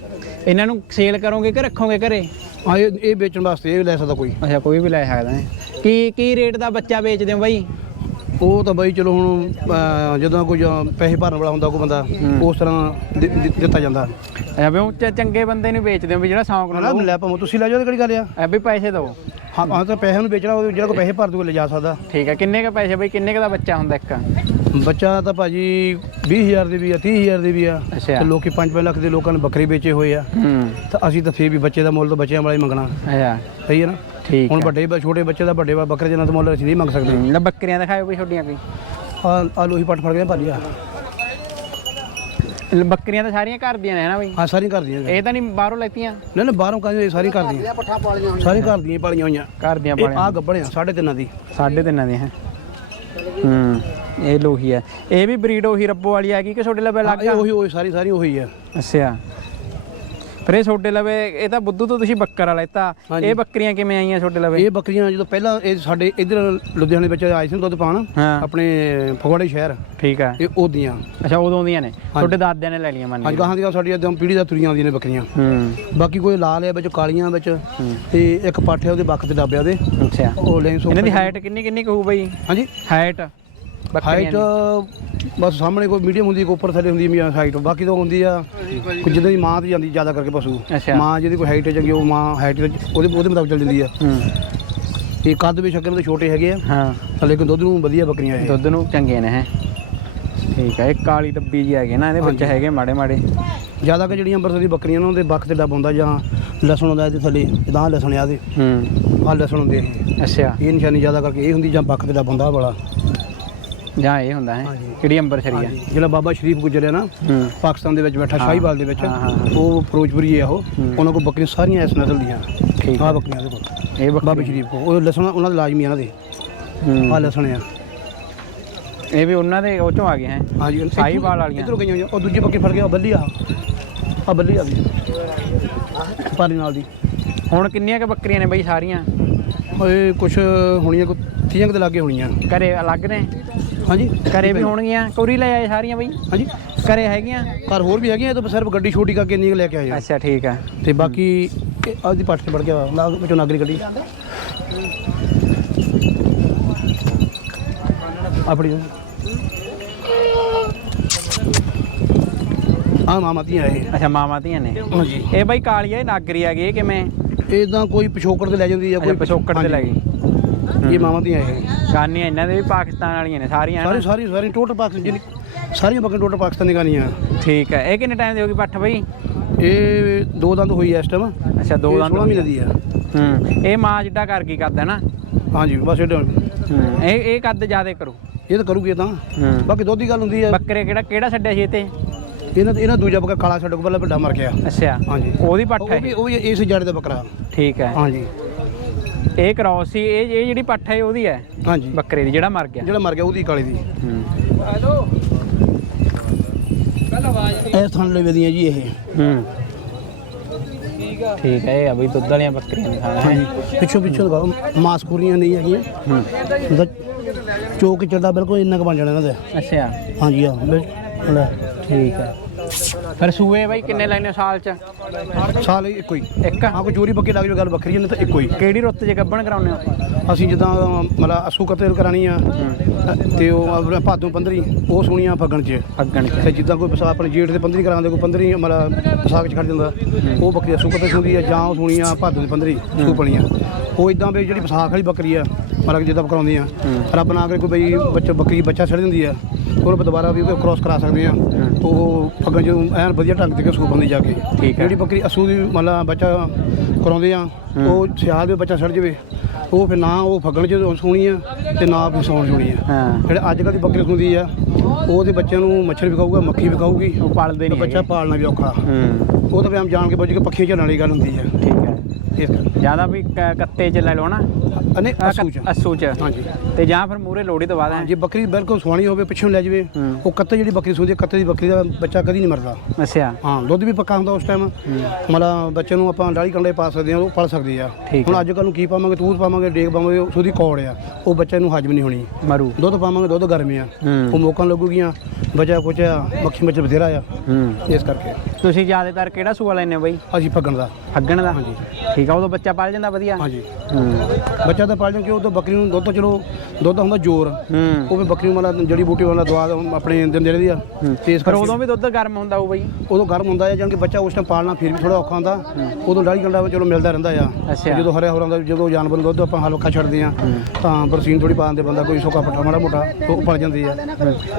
ਇਹਨਾਂ ਨੂੰ ਸੇਲ ਕਰੋਗੇ ਕਿ ਰੱਖੋਗੇ ਘਰੇ? ਆ ਇਹ ਇਹ ਵੇਚਣ ਵਾਸਤੇ ਇਹ ਲੈ ਸਕਦਾ ਕੋਈ। ਅੱਛਾ ਕੋਈ ਵੀ ਲੈ ਸਕਦਾ ਹੈ। ਕੀ ਕੀ ਰੇਟ ਦਾ ਬੱਚਾ ਵੇਚਦੇ ਹੋ ਬਾਈ? ਉਹ ਤਾਂ ਬਾਈ ਚਲੋ ਹੁਣ ਅਹ, ਜਦੋਂ ਕੋਈ ਅਹ, ਪੈਸੇ ਭਰਨ ਵਾਲਾ ਹੁੰਦਾ ਕੋਈ ਬੰਦਾ ਉਸ ਤਰ੍ਹਾਂ ਦਿ- ਦਿ- ਦਿੱਤਾ ਜਾਂਦਾ। ਅੱਛਾ ਵੀ ਉਹ ਚ- ਚੰਗੇ ਬੰਦੇ ਨੂੰ ਵੇਚਦੇ ਹੋ ਵੀ ਜਿਹੜਾ ਸ਼ੌਂਕ ਨਾਲ ਲੈ ਭਾਵੇਂ ਤੁਸੀਂ ਲੈ ਜਾਓ ਤੇ ਕਿਹੜੀ ਗੱਲ ਆ? ਐ ਵੀ ਪੈਸੇ ਦਿਓ। ਹਾਂ ਹਾਂ ਤਾਂ ਪੈਸੇ ਨੂੰ ਵੇਚਣਾ ਉਹ ਜਿਹੜਾ ਕੋਈ ਪੈਸੇ ਭਰ ਦੂਗਾ ਲੈ ਜਾ ਸਕਦਾ। ਠੀਕ ਹੈ ਕਿੰਨੇ ਕ ਪੈਸੇ ਬਈ? ਕਿੰਨੇ ਕ ਦਾ ਬੱਚਾ ਹੁੰਦਾ ਇੱਕ? ਬੱਚਾ ਤਾਂ ਭਾਜੀ 20000 ਦੇ ਵੀ ਆ 30000 ਦੇ ਵੀ ਆ। ਅੱਛਾ। ਤੇ ਲੋਕੀ 5-5 ਲੱਖ ਦੇ ਲੋਕਾਂ ਨੇ ਬੱਕਰੇ ਵੇਚੇ ਹੋਏ ਆ। ਹੂੰ। ਤਾਂ ਅਸੀਂ ਤਾਂ ਫੇਰ ਵੀ ਬੱਚੇ ਦਾ ਮੁੱਲ ਤਾਂ ਬੱਚਿਆਂ ਵਾਲਾ ਹੀ ਮੰਗਣਾ। ਅੱਛਾ। ਸਹੀ ਹੈ ਨਾ? ਠੀਕ ਹੁਣ ਹੈ। ਵੱਡੇ ਬ- ਛੋਟੇ ਬੱਚੇ ਦਾ ਵੱਡੇ ਵਾ- ਬੱਕਰੇ ਜਿੰਨਾ ਤਾਂ ਮੁੱਲ ਅਸੀਂ ਨਹੀਂ ਮੰਗ ਸਕਦੇ। ਹੂੰ, ਲੈ ਬੱਕਰੀਆਂ ਦਿਖਾਓ ਬਈ ਛੋਟੀਆਂ ਕੋਈ। ਆ ਆ ਲੋਹੀ ਪੱਟ ਫੜ ਕੇ ਭਾਜੀ ਆ। ਲੈ ਬੱਕਰੀਆਂ ਤਾਂ ਸਾਰੀਆਂ ਘਰ ਦੀਆਂ ਨੇ ਹੈ ਨਾ ਬਈ? ਹਾਂ ਸਾਰੀਆਂ ਘਰ ਦੀਆਂ ਇਹ ਤਾਂ ਨਹੀਂ ਬਾਹਰੋਂ ਲੈਤੀਆਂ? ਨਾ ਨਾ ਬਾਹਰੋਂ ਕਾਹਦੀਆਂ ਸਾਰੀਆਂ ਘਰ ਦੀਆਂ? ਸਾਰੀਆਂ ਘਰ ਦੀਆਂ ਹੀ ਪਾਲੀਆਂ ਹੋਈਆਂ। ਘਰ ਦੀਆਂ ਇਹ ਪਾਲੀਆਂ। ਆ ਗੱਬਣੇ ਆ ਸਾਢੇ ਤਿੰਨਾਂ ਦੀ। ਸਾਢੇ ਤਿੰਨਾਂ ਦੀਆਂ ਹੈ। ਹੂੰ। ਇਹ ਲੋਹੀ ਹੈ ਇਹ ਵੀ ਬਰੀਡ ਉਹੀ ਰੱਬੋ ਵਾਲੀ ਆ ਗਈ ਕਿ ਛੋਟੇ ਲਵੇ ਲੱਗ ਇਹ ਉਹੀ ਉਹੀ ਸਾਰੀ ਸਾਰੀ ਉਹੀ ਆ ਅੱਛਾ। ਫਿਰ ਇਹ ਛੋਟੇ ਲਵੇ ਇਹ ਤਾਂ ਬੁੱਧੂ ਤੋਂ ਤੁਸੀਂ ਬੱਕਰਾ ਲੈਤਾ ਹਾਂਜੀ। ਇਹ ਬੱਕਰੀਆਂ ਕਿਵੇਂ ਆਈਆਂ ਛੋਟੇ ਲਵੇ? ਇਹ ਬੱਕਰੀਆਂ ਜਦੋਂ ਪਹਿਲਾਂ ਇਹ ਸਾਡੇ ਇੱਧਰ ਲੁਧਿਆਣੇ ਵਿੱਚ ਆਏ ਸੀ ਦੁੱਧ ਪਾਣ ਹਾਂ। ਆਪਣੇ ਫਗਵਾੜੇ ਸ਼ਹਿਰ ਠੀਕ ਹੈ ਇਹ ਉਹਦੀਆਂ। ਅੱਛਾ ਉਦੋਂ ਦੀਆਂ ਨੇ। ਛੋਟੇ ਦਾਦਿਆਂ ਨੇ ਲੈ ਲਈਆਂ ਮੰਨ ਅੱਜ ਗਾਹਾਂ ਦੀਆਂ ਸਾਡੀ ਇਦਾਂ ਪੀੜੀ ਦਾ ਤੁਰੀਆਂ ਆਉਂਦੀਆਂ ਨੇ ਬੱਕਰੀਆਂ। ਹੂੰ। ਬਾਕੀ ਕੋਈ ਲਾਲ ਹੈ ਵਿੱਚ ਕਾਲੀਆਂ ਵਿੱਚ ਤੇ ਇੱਕ ਪਾਠ ਹੈ ਉਹਦੇ ਬੱਖ ਤੇ ਡੱਬਿਆ ਉਹਦੇ। ਅੱਛਾ। ਉਹ ਲੈਂਸ ਇਹਨਾਂ ਦੀ ਹਾਈਟ ਕਿੰਨੀ ਕਿੰਨੀ ਕਹੂ ਬਈ? ਹਾਂਜੀ। ਹਾਈਟ ਹਾਈਟ ਬਸ ਸਾਹਮਣੇ ਕੋਈ ਮੀਡੀਅਮ ਹੁੰਦੀ ਕੋਈ ਉੱਪਰ ਥੱਲੇ ਹੁੰਦੀ ਮੀਆਂ ਹਾਈਟ ਬਾਕੀ ਤਾਂ ਹੁੰਦੀ ਆ ਕੋਈ ਜਿੱਦਾਂ ਦੀ ਮਾਂ ਤੇ ਜਾਂਦੀ ਜ਼ਿਆਦਾ ਕਰਕੇ ਪਸ਼ੂ। ਅੱਛਾ। ਮਾਂ ਜਿਹਦੀ ਕੋਈ ਹਾਈਟ ਚੰਗੀ ਉਹ ਮਾਂ ਹਾਈਟ ਉਹਦੇ ਉਹਦੇ ਮੁਤਾਬਕ ਚੱਲ ਜਾਂਦੀ ਆ। ਹੂੰ। ਇਹ ਕੱਦ ਵੀ ਸ਼ਕਲ ਦੇ ਛੋਟੇ ਹੈਗੇ ਆ। ਹਾਂ। ਤਾਂ ਲੇਕਿਨ ਦੁੱਧ ਨੂੰ ਵਧੀਆ ਬੱਕਰੀਆਂ ਇਹ। ਦੁੱਧ ਨੂੰ ਚੰਗੇ ਨੇ ਹੈ। ਠੀਕ ਹੈ ਇਹ ਕਾਲੀ ਡੱਬੀ ਜੀ ਹੈਗੇ ਨਾ ਇਹਦੇ ਵਿੱਚ ਹੈਗੇ ਮਾੜੇ ਮਾੜੇ। ਜ਼ਿਆਦਾ ਕਿ ਜਿਹੜੀਆਂ ਅੰਮ੍ਰਿਤਸਰ ਦੀ ਬੱਕਰੀਆਂ ਨੇ ਉਹਦੇ ਬੱਖ ਤੇ ਡੱਬ ਹੁੰਦਾ ਜਾਂ ਲਸਣ ਹੁੰਦਾ ਇਹਦੇ ਥੱਲੇ ਜਿੱਦਾਂ ਆਹ ਲਸਣ ਆ ਦੇ ਹੂੰ। ਆਹ ਲਸਣ ਹੁੰਦੇ ਇਹ। ਅੱਛਾ। ਇਹ ਨਿਸ਼ਾਨੀ ਜ਼ਿਆਦਾ ਕਰਕੇ ਇਹ ਹੁੰਦੀ ਜਾਂ ਬੱਖ ਤੇ ਡੱਬ ਹੁੰਦਾ ਆਹ ਵਾਲਾ। ਜਾਂ ਇਹ ਹੁੰਦਾ ਹੈ ਹਾਂਜੀ। ਕਿਹੜੀ ਅੰਬਰਸਰੀ ਆ? ਜਿਹੜਾ ਬਾਬਾ ਸ਼ਰੀਫ ਗੁਜਰਿਆ ਨਾ ਹੂੰ। ਪਾਕਿਸਤਾਨ ਦੇ ਵਿੱਚ ਬੈਠਾ ਸ਼ਾਹੀਵਾਲ ਦੇ ਵਿੱਚ ਹਾਂ, ਹਾਂ, ਉਹ ਫਿਰੋਜ਼ਪੁਰੀ ਹੈ ਉਹ। ਉਹਨਾਂ ਕੋਲ ਬੱਕਰੀਆਂ ਸਾਰੀਆਂ ਇਸ ਨਸਲ ਦੀਆਂ। ਠੀਕ ਆਹ ਬੱਕਰੀਆਂ ਦੇ ਕੋਲ। ਇਹ ਬਾਬਾ ਬੱਕਰੀ ਸ਼ਰੀਫ ਕੋਲ। ਉਹ ਲਸਣ ਉਹਨਾਂ ਦੇ ਲਾਜ਼ਮੀ ਆ ਇਹਨਾਂ ਦੇ। ਹੂੰ। ਲਸਣ ਆ। ਇਹ ਵੀ ਉਹਨਾਂ ਦੇ ਉਹ ਚੋਂ ਆ ਗਏ ਹੈ। ਹਾਂਜੀ ਸ਼ਾਹੀਵਾਲ ਵਾਲੀਆਂ। ਇਧਰੋਂ ਗਈਆਂ ਹੋਈਆਂ। ਉਹ ਦੂਜੀ ਬੱਕਰੀ ਫੜ ਗਿਆ ਉਹ ਬੱਲੀ ਆ। ਆ ਬੱਲੀ ਆ ਗਈ। ਪਾਰੀ ਨਾਲ ਦੀ। ਹੁਣ ਕਿੰਨੀਆਂ ਕ ਬੱਕਰੀਆਂ ਨੇ ਬਈ ਸਾਰੀਆਂ? ਓਏ ਕੁਛ ਹੋਣੀਆਂ ਕੋ 30 ਦੇ ਲਾਗੇ ਹੋਣੀਆਂ। ਘਰੇ ਅਲੱਗ ਨੇ? ਹਾਂਜੀ। ਘਰੇ ਵੀ ਹੋਣਗੀਆਂ। ਕੋਰੀ ਲੈ ਆਏ ਸਾਰੀਆਂ ਬਈ। ਹਾਂਜੀ। ਘਰੇ ਹੈਗੀਆਂ। ਘਰ ਹੋਰ ਵੀ ਹੈਗੀਆਂ ਇਹ ਤਾਂ ਸਿਰਫ ਗੱਡੀ ਛੋਟੀ ਕਰਕੇ ਨਹੀਂ ਲੈ ਕੇ ਆਏ ਆ। ਅੱਛਾ ਠੀਕ ਆ। ਤੇ ਬਾਕੀ ਇਹ ਪੱਟ ਤੇ ਵੜ ਗਿਆ ਨਾ ਵਿੱਚੋਂ ਨਾਗਰੀ ਗੱਡੀ ਆਪਣੀ ਆ ਮਾਮਾ ਦੀਆਂ ਇਹ। ਅੱਛਾ ਮਾਵਾਂ ਧੀਆਂ ਨੇ। ਹਾਂਜੀ। ਇਹ ਬਈ ਕਾਲੀ ਆ ਇਹ ਨਾਗਰੀ ਆ ਗਈ ਇਹ ਕਿਵੇਂ? ਇਦਾਂ ਕੋਈ ਪਿਛੋਕੜ ਤੇ ਲੈ ਜਾਂਦੀ ਅੱਛਾ ਕੋਈ ਪਿਛੋਕੜ ਤੇ ਲੈ ਗਈ। ਇਹ ਮਾਮਾ ਦੀਆਂ ਇਹ। ਗਾਨੀਆਂ ਇਹਨਾਂ ਦੇ ਵੀ ਪਾਕਿਸਤਾਨ ਵਾਲੀਆਂ ਨੇ ਸਾਰੀਆਂ ਸਾਰੀ? ਸਾਰੀ ਸਾਰੀ ਟੋਟਲ ਪਾਕਿਸਤਾਨ ਜਿਹੜੀ ਸਾਰੀਆਂ ਬੱਕਰੀਆਂ ਟੋਟਲ ਪਾਕਿਸਤਾਨ ਦੀਆਂ ਗਾਨੀਆਂ। ਠੀਕ ਹੈ। ਇਹ ਕਿੰਨੇ ਟਾਈਮ ਦੀ ਹੋਗੀ ਪੱਠ ਬਈ? ਇਹ ਦੋ ਦੰਦ ਹੋਈ ਐ ਇਸ ਟਾਈਮ ਅੱਛਾ ਦੋ ਦੰਦ 16 ਮਹੀਨੇ ਦੀ ਆ। ਹੂੰ ਇਹ ਮਾਂ ਜਿੱਡਾ ਕਰ ਗਈ ਕਰਦਾ ਨਾ? ਹਾਂਜੀ ਬਸ ਇਹ ਹੂੰ ਇਹ ਇਹ ਕੱਦ ਜ਼ਿਆਦਾ ਕਰੂ। ਇਹ ਤਾਂ ਕਰੂਗੀ ਤਾਂ। ਬਾਕੀ ਦੁੱਧ ਦੀ ਗੱਲ ਹੁੰਦੀ ਆ। ਬੱਕਰੇ ਕਿਹੜਾ ਕਿਹੜਾ ਛੱਡਿਆ ਸੀ ਇਹ ਤੇ? ਇਹਨਾਂ ਇਹਨਾਂ ਦੂਜਾ ਬੱਕਰਾ ਕਾਲਾ ਛੱਡ ਕੇ ਪਹਿਲਾਂ ਵੱਡਾ ਮਰ ਗਿਆ। ਅੱਛਾ। ਹਾਂਜੀ। ਉਹਦੀ ਪੱਠ ਉਹ ਹੈ। ਵੀ ਉਹ ਵੀ ਇਸ ਜੜ ਦਾ ਬੱਕਰਾ। ਠੀਕ ਹੈ। ਹਾਂਜੀ। ਇਹ ਕ੍ਰਾਸ ਸੀ ਇਹ ਇਹ ਜਿਹੜੀ ਪੱਠ ਹੈ ਉਹਦੀ ਹੈ। ਹਾਂਜੀ। ਬੱਕਰੇ ਦੀ ਜਿਹੜਾ ਮਰ ਗਿਆ। ਜਿਹੜਾ ਮਰ ਗਿਆ ਉਹਦੀ ਕਾਲੀ ਦੀ। ਹੂੰ। ਇਹ ਥਣ ਲਵੇ ਦੀਆਂ ਜੀ ਇਹ। ਹੂੰ। ਠੀਕ ਹੈ ਇਹ ਆ ਬਈ ਦੁੱਧ ਵਾਲੀਆਂ ਬੱਕਰੀਆਂ ਨੇ ਖਾਣਾ। ਹੈ ਪਿੱਛੋਂ ਪਿੱਛੋਂ ਦਿਖਾਓ। ਮਾਸਕੂਰੀਆਂ ਨਹੀਂ ਹੈਗੀਆਂ। ਹੂੰ। ਚੋਕ ਚੱਡਾ ਬਿਲਕੁਲ ਇੰਨਾ ਕੁ ਬਣ ਜਾਣਾ ਇਹਨਾਂ ਦਾ। ਅੱਛਾ। ਹਾਂਜੀ ਲੈ। ਠੀਕ ਹੈ ਫਿਰ ਸੂਏ ਬਾਈ ਕਿੰਨੇ ਲੈਣੇ ਸਾਲ ਚ? ਸਾਲ ਹੀ ਇੱਕੋ ਹੀ। ਇੱਕ? ਹਾਂ ਕੋਈ ਚੋਰੀ ਬੱਕੀ ਲੱਗ ਜਾਵੇ ਗੱਲ ਵੱਖਰੀ ਨਹੀਂ ਤਾਂ ਇੱਕੋ ਹੀ। ਕਿਹੜੀ ਰੁੱਤ 'ਚ ਗੱਭਣ ਕਰਾਉਂਦੇ ਹੋ? ਅਸੀਂ ਜਿੱਦਾਂ ਮਤਲਬ ਅਸੂ ਕਤੇਲ ਕਰਾਣੀ ਆ ਤੇ ਉਹ ਆਪਣਾ ਭਾਦੋਂ 15 ਉਹ ਸੁਣੀਆਂ ਫੱਗਣ 'ਚ। ਅੱਗਣ ਤੇ ਜਿੱਦਾਂ ਕੋਈ ਵਿਸਾਖ ਆਪਣੇ ਜੇਠ ਦੇ 15 ਕਰਾਉਂਦੇ ਕੋਈ 15 ਮਤਲਬ ਵਿਸਾਖ 'ਚ ਖੜ ਜਾਂਦਾ ਉਹ ਬੱਕਰੀ ਅਸੂ ਕਤੇ ਸੁਣਦੀ ਆ ਜਾਂ ਉਹ ਸੁਣੀਆਂ ਭਾਦੋਂ ਦੇ 15 ਸੂਪਣੀਆਂ ਉਹ ਇਦਾਂ ਵੀ ਜਿਹੜੀ ਵਿਸਾਖ ਵਾਲੀ ਬੱਕਰੀ ਆ ਮਤਲਬ ਜਿੱਦਾਂ ਕਰਾਉਂਦੇ ਆ ਰੱਬ ਨਾ ਕਰੇ ਕੋਈ ਬਈ ਬੱਚਾ ਬੱਕਰੀ ਬੱਚਾ ਛੱਡ ਦਿੰਦੀ ਆ ਉਹਨੂੰ ਦੁਬਾਰਾ ਵੀ ਕ੍ਰਾਸ ਕਰਾ ਸਕਦੇ ਆ ਉਹ ਫੱਗਣ ਜਦੋਂ ਐਨ ਵਧੀਆ ਢੰਗ ਤੇ ਸੂਪ ਹੁੰਦੀ ਜਾ ਕੇ। ਜਿਹੜੀ ਬੱਕਰੀ ਅਸੂ ਦੀ ਮਤਲਬ ਬੱਚਾ ਕਰਾਉਂਦੇ ਆ ਉਹ ਸਿਆਲ ਦੇ ਬੱਚਾ ਛੱਡ ਜਾਵੇ। ਉਹ ਫਿਰ ਨਾ ਉਹ ਫੱਗਣ ਚ ਸੋਣੀ ਆ ਤੇ ਨਾ ਫਿਰ ਸੌਣ ਸੋਣੀ ਆ। ਜਿਹੜੇ ਅੱਜ ਕੱਲ੍ਹ ਦੀ ਬੱਕਰੀ ਹੁੰਦੀ ਆ ਉਹਦੇ ਬੱਚਿਆਂ ਨੂੰ ਮੱਛਰ ਵੀ ਖਾਊਗਾ ਮੱਖੀ ਵੀ ਖਾਊਗੀ ਉਹ ਪਾਲਦੇ ਤੇ ਨਹੀਂ ਬੱਚਾ ਪਾਲਣਾ ਵੀ ਔਖਾ। ਉਹ ਤਾਂ ਵੀ ਆਮ ਜਾਣ ਕੇ ਬੱਜ ਕੇ ਪੱਖੀਆਂ ਝੱਲਣ ਵਾਲੀ ਗੱਲ ਹੁੰਦੀ ਆ। ਠੀਕ ਹੈ। ਇਸ ਜ਼ਿਆਦਾ ਵੀ ਕੱਤੇ ਚ ਲੈ ਲਓ ਨਾ। ਅਨੇ ਅਸੂ ਚ। ਕ- ਅੱਸੂ ਚ। ਹਾਂਜੀ। ਤੇ ਜਾਂ ਫਿਰ ਮੂਰੇ ਲੋੜੀ ਬਾਅਦ ਹੈ ਜੇ ਬੱਕਰੀ ਬਿਲਕੁਲ ਸੁਆਣੀ ਹੋਵੇ ਪਿੱਛੋਂ ਲੈ ਜਾਵੇ। ਉਹ ਕੱਤੇ ਜਿਹੜੀ ਬੱਕਰੀ ਸੁਣਦੀ ਕੱਤੇ ਦੀ ਬੱਕਰੀ ਦਾ ਬੱਚਾ ਕਦੀ ਨਹੀਂ ਮਰਦਾ। ਅੱਛਾ। ਹਾਂ ਦੁੱਧ ਵੀ ਪੱਕਾ ਹੁੰਦਾ ਉਸ ਟਾਈਮ ਮਤਲਬ ਬੱਚੇ ਨੂੰ ਆਪਾਂ ਡਾਲੀ ਕੰਡੇ ਪਾ ਸਕਦੇ ਹਾਂ ਉਹ ਪਲ ਸਕਦੀ ਆ। ਹੁਣ ਅੱਜ ਕੱਲ੍ਹ ਨੂੰ ਕੀ ਪਾਵਾਂਗੇ ਤੂਤ ਪਾਵਾਂਗੇ ਡੇਗ ਪਾਵਾਂਗੇ ਉਹਦੀ ਕੌੜ ਆ। ਉਹ ਬੱਚੇ ਨੂੰ ਹਜਮ ਨਹੀਂ ਹੋਣੀ। ਮਰੂ। ਦੁੱਧ ਪਾਵਾਂਗੇ ਦੁੱਧ ਗਰਮ ਆ। ਉਹ ਹੂੰ ਮੌਕਾਂ ਲੱਗੂਗੀਆਂ ਬੱਚਾ ਕੁਛ ਆ ਮੱਖੀ ਮੱਛਰ ਬਥੇਰਾ ਆ। ਹੂੰ। ਇਸ ਕਰਕੇ। ਤੁਸੀਂ ਜ਼ਿਆਦਾਤਰ ਕਿਹੜਾ ਸੂਆ ਲੈਨੇ ਬਈ? ਅਸੀਂ ਫੱਗਣ ਦਾ। ਫੱਗਣ ਦਾ? ਹਾਂਜੀ। ਠੀਕ ਆ ਉਦੋਂ ਬੱਚਾ ਪਲ ਜਾਂਦਾ ਵਧੀਆ। ਹਾਂਜੀ। ਹੂੰ। ਬੱਚਾ ਤਾਂ ਪਾਲ ਜਾਂ ਕਿ ਉਹ ਤਾਂ ਬੱਕਰੀ ਨੂੰ ਦੁੱਧ ਤਾਂ ਚਲੋ ਦੁੱਧ ਹੁੰਦਾ ਜ਼ੋਰ। ਹੂੰ। ਉਹ ਵੀ ਬੱਕਰੀ ਨੂੰ ਮਤਲਬ ਜੜੀ ਬੂਟੀ ਵਾਲਾ ਦਵਾ ਆਪਣੇ ਦਿੰਦੇ ਰਹਿੰਦੀ ਆ। ਤੇ ਇਸ ਪਰ ਕਰਕੇ। ਉਦੋਂ ਵੀ ਦੁੱਧ ਗਰਮ ਹੁੰਦਾ ਉਹ ਬਈ? ਉਦੋਂ ਗਰਮ ਹੁੰਦਾ ਹੈ ਜਾਨ ਕਿ ਬੱਚਾ ਉਸ ਟਾਈਮ ਪਾਲਣਾ ਫਿਰ ਵੀ ਥੋੜਾ ਔਖਾ ਹੁੰਦਾ। ਉਦੋਂ ਡਾਲੀ ਕੰਡਾ ਚਲੋ ਮਿਲਦਾ ਰਹਿੰਦਾ ਆ। ਅੱਛਾ। ਜਦੋਂ ਹਰਿਆ ਹੋਰਾਂ ਦਾ ਜਦੋਂ ਜਾਨਵਰ ਨੂੰ ਦੁੱਧ ਆਪਾਂ ਹਲਕਾ ਛੱਡਦੇ ਆ ਤਾਂ ਬਰਸੀਨ ਥੋੜੀ ਪਾ ਦਿੰਦੇ ਬੰਦਾ ਕੋਈ ਸੁੱਕਾ ਪੱਠਾ ਮਾੜਾ ਮੋਟਾ ਉਹ ਪਲ ਜਾਂਦੀ ਆ।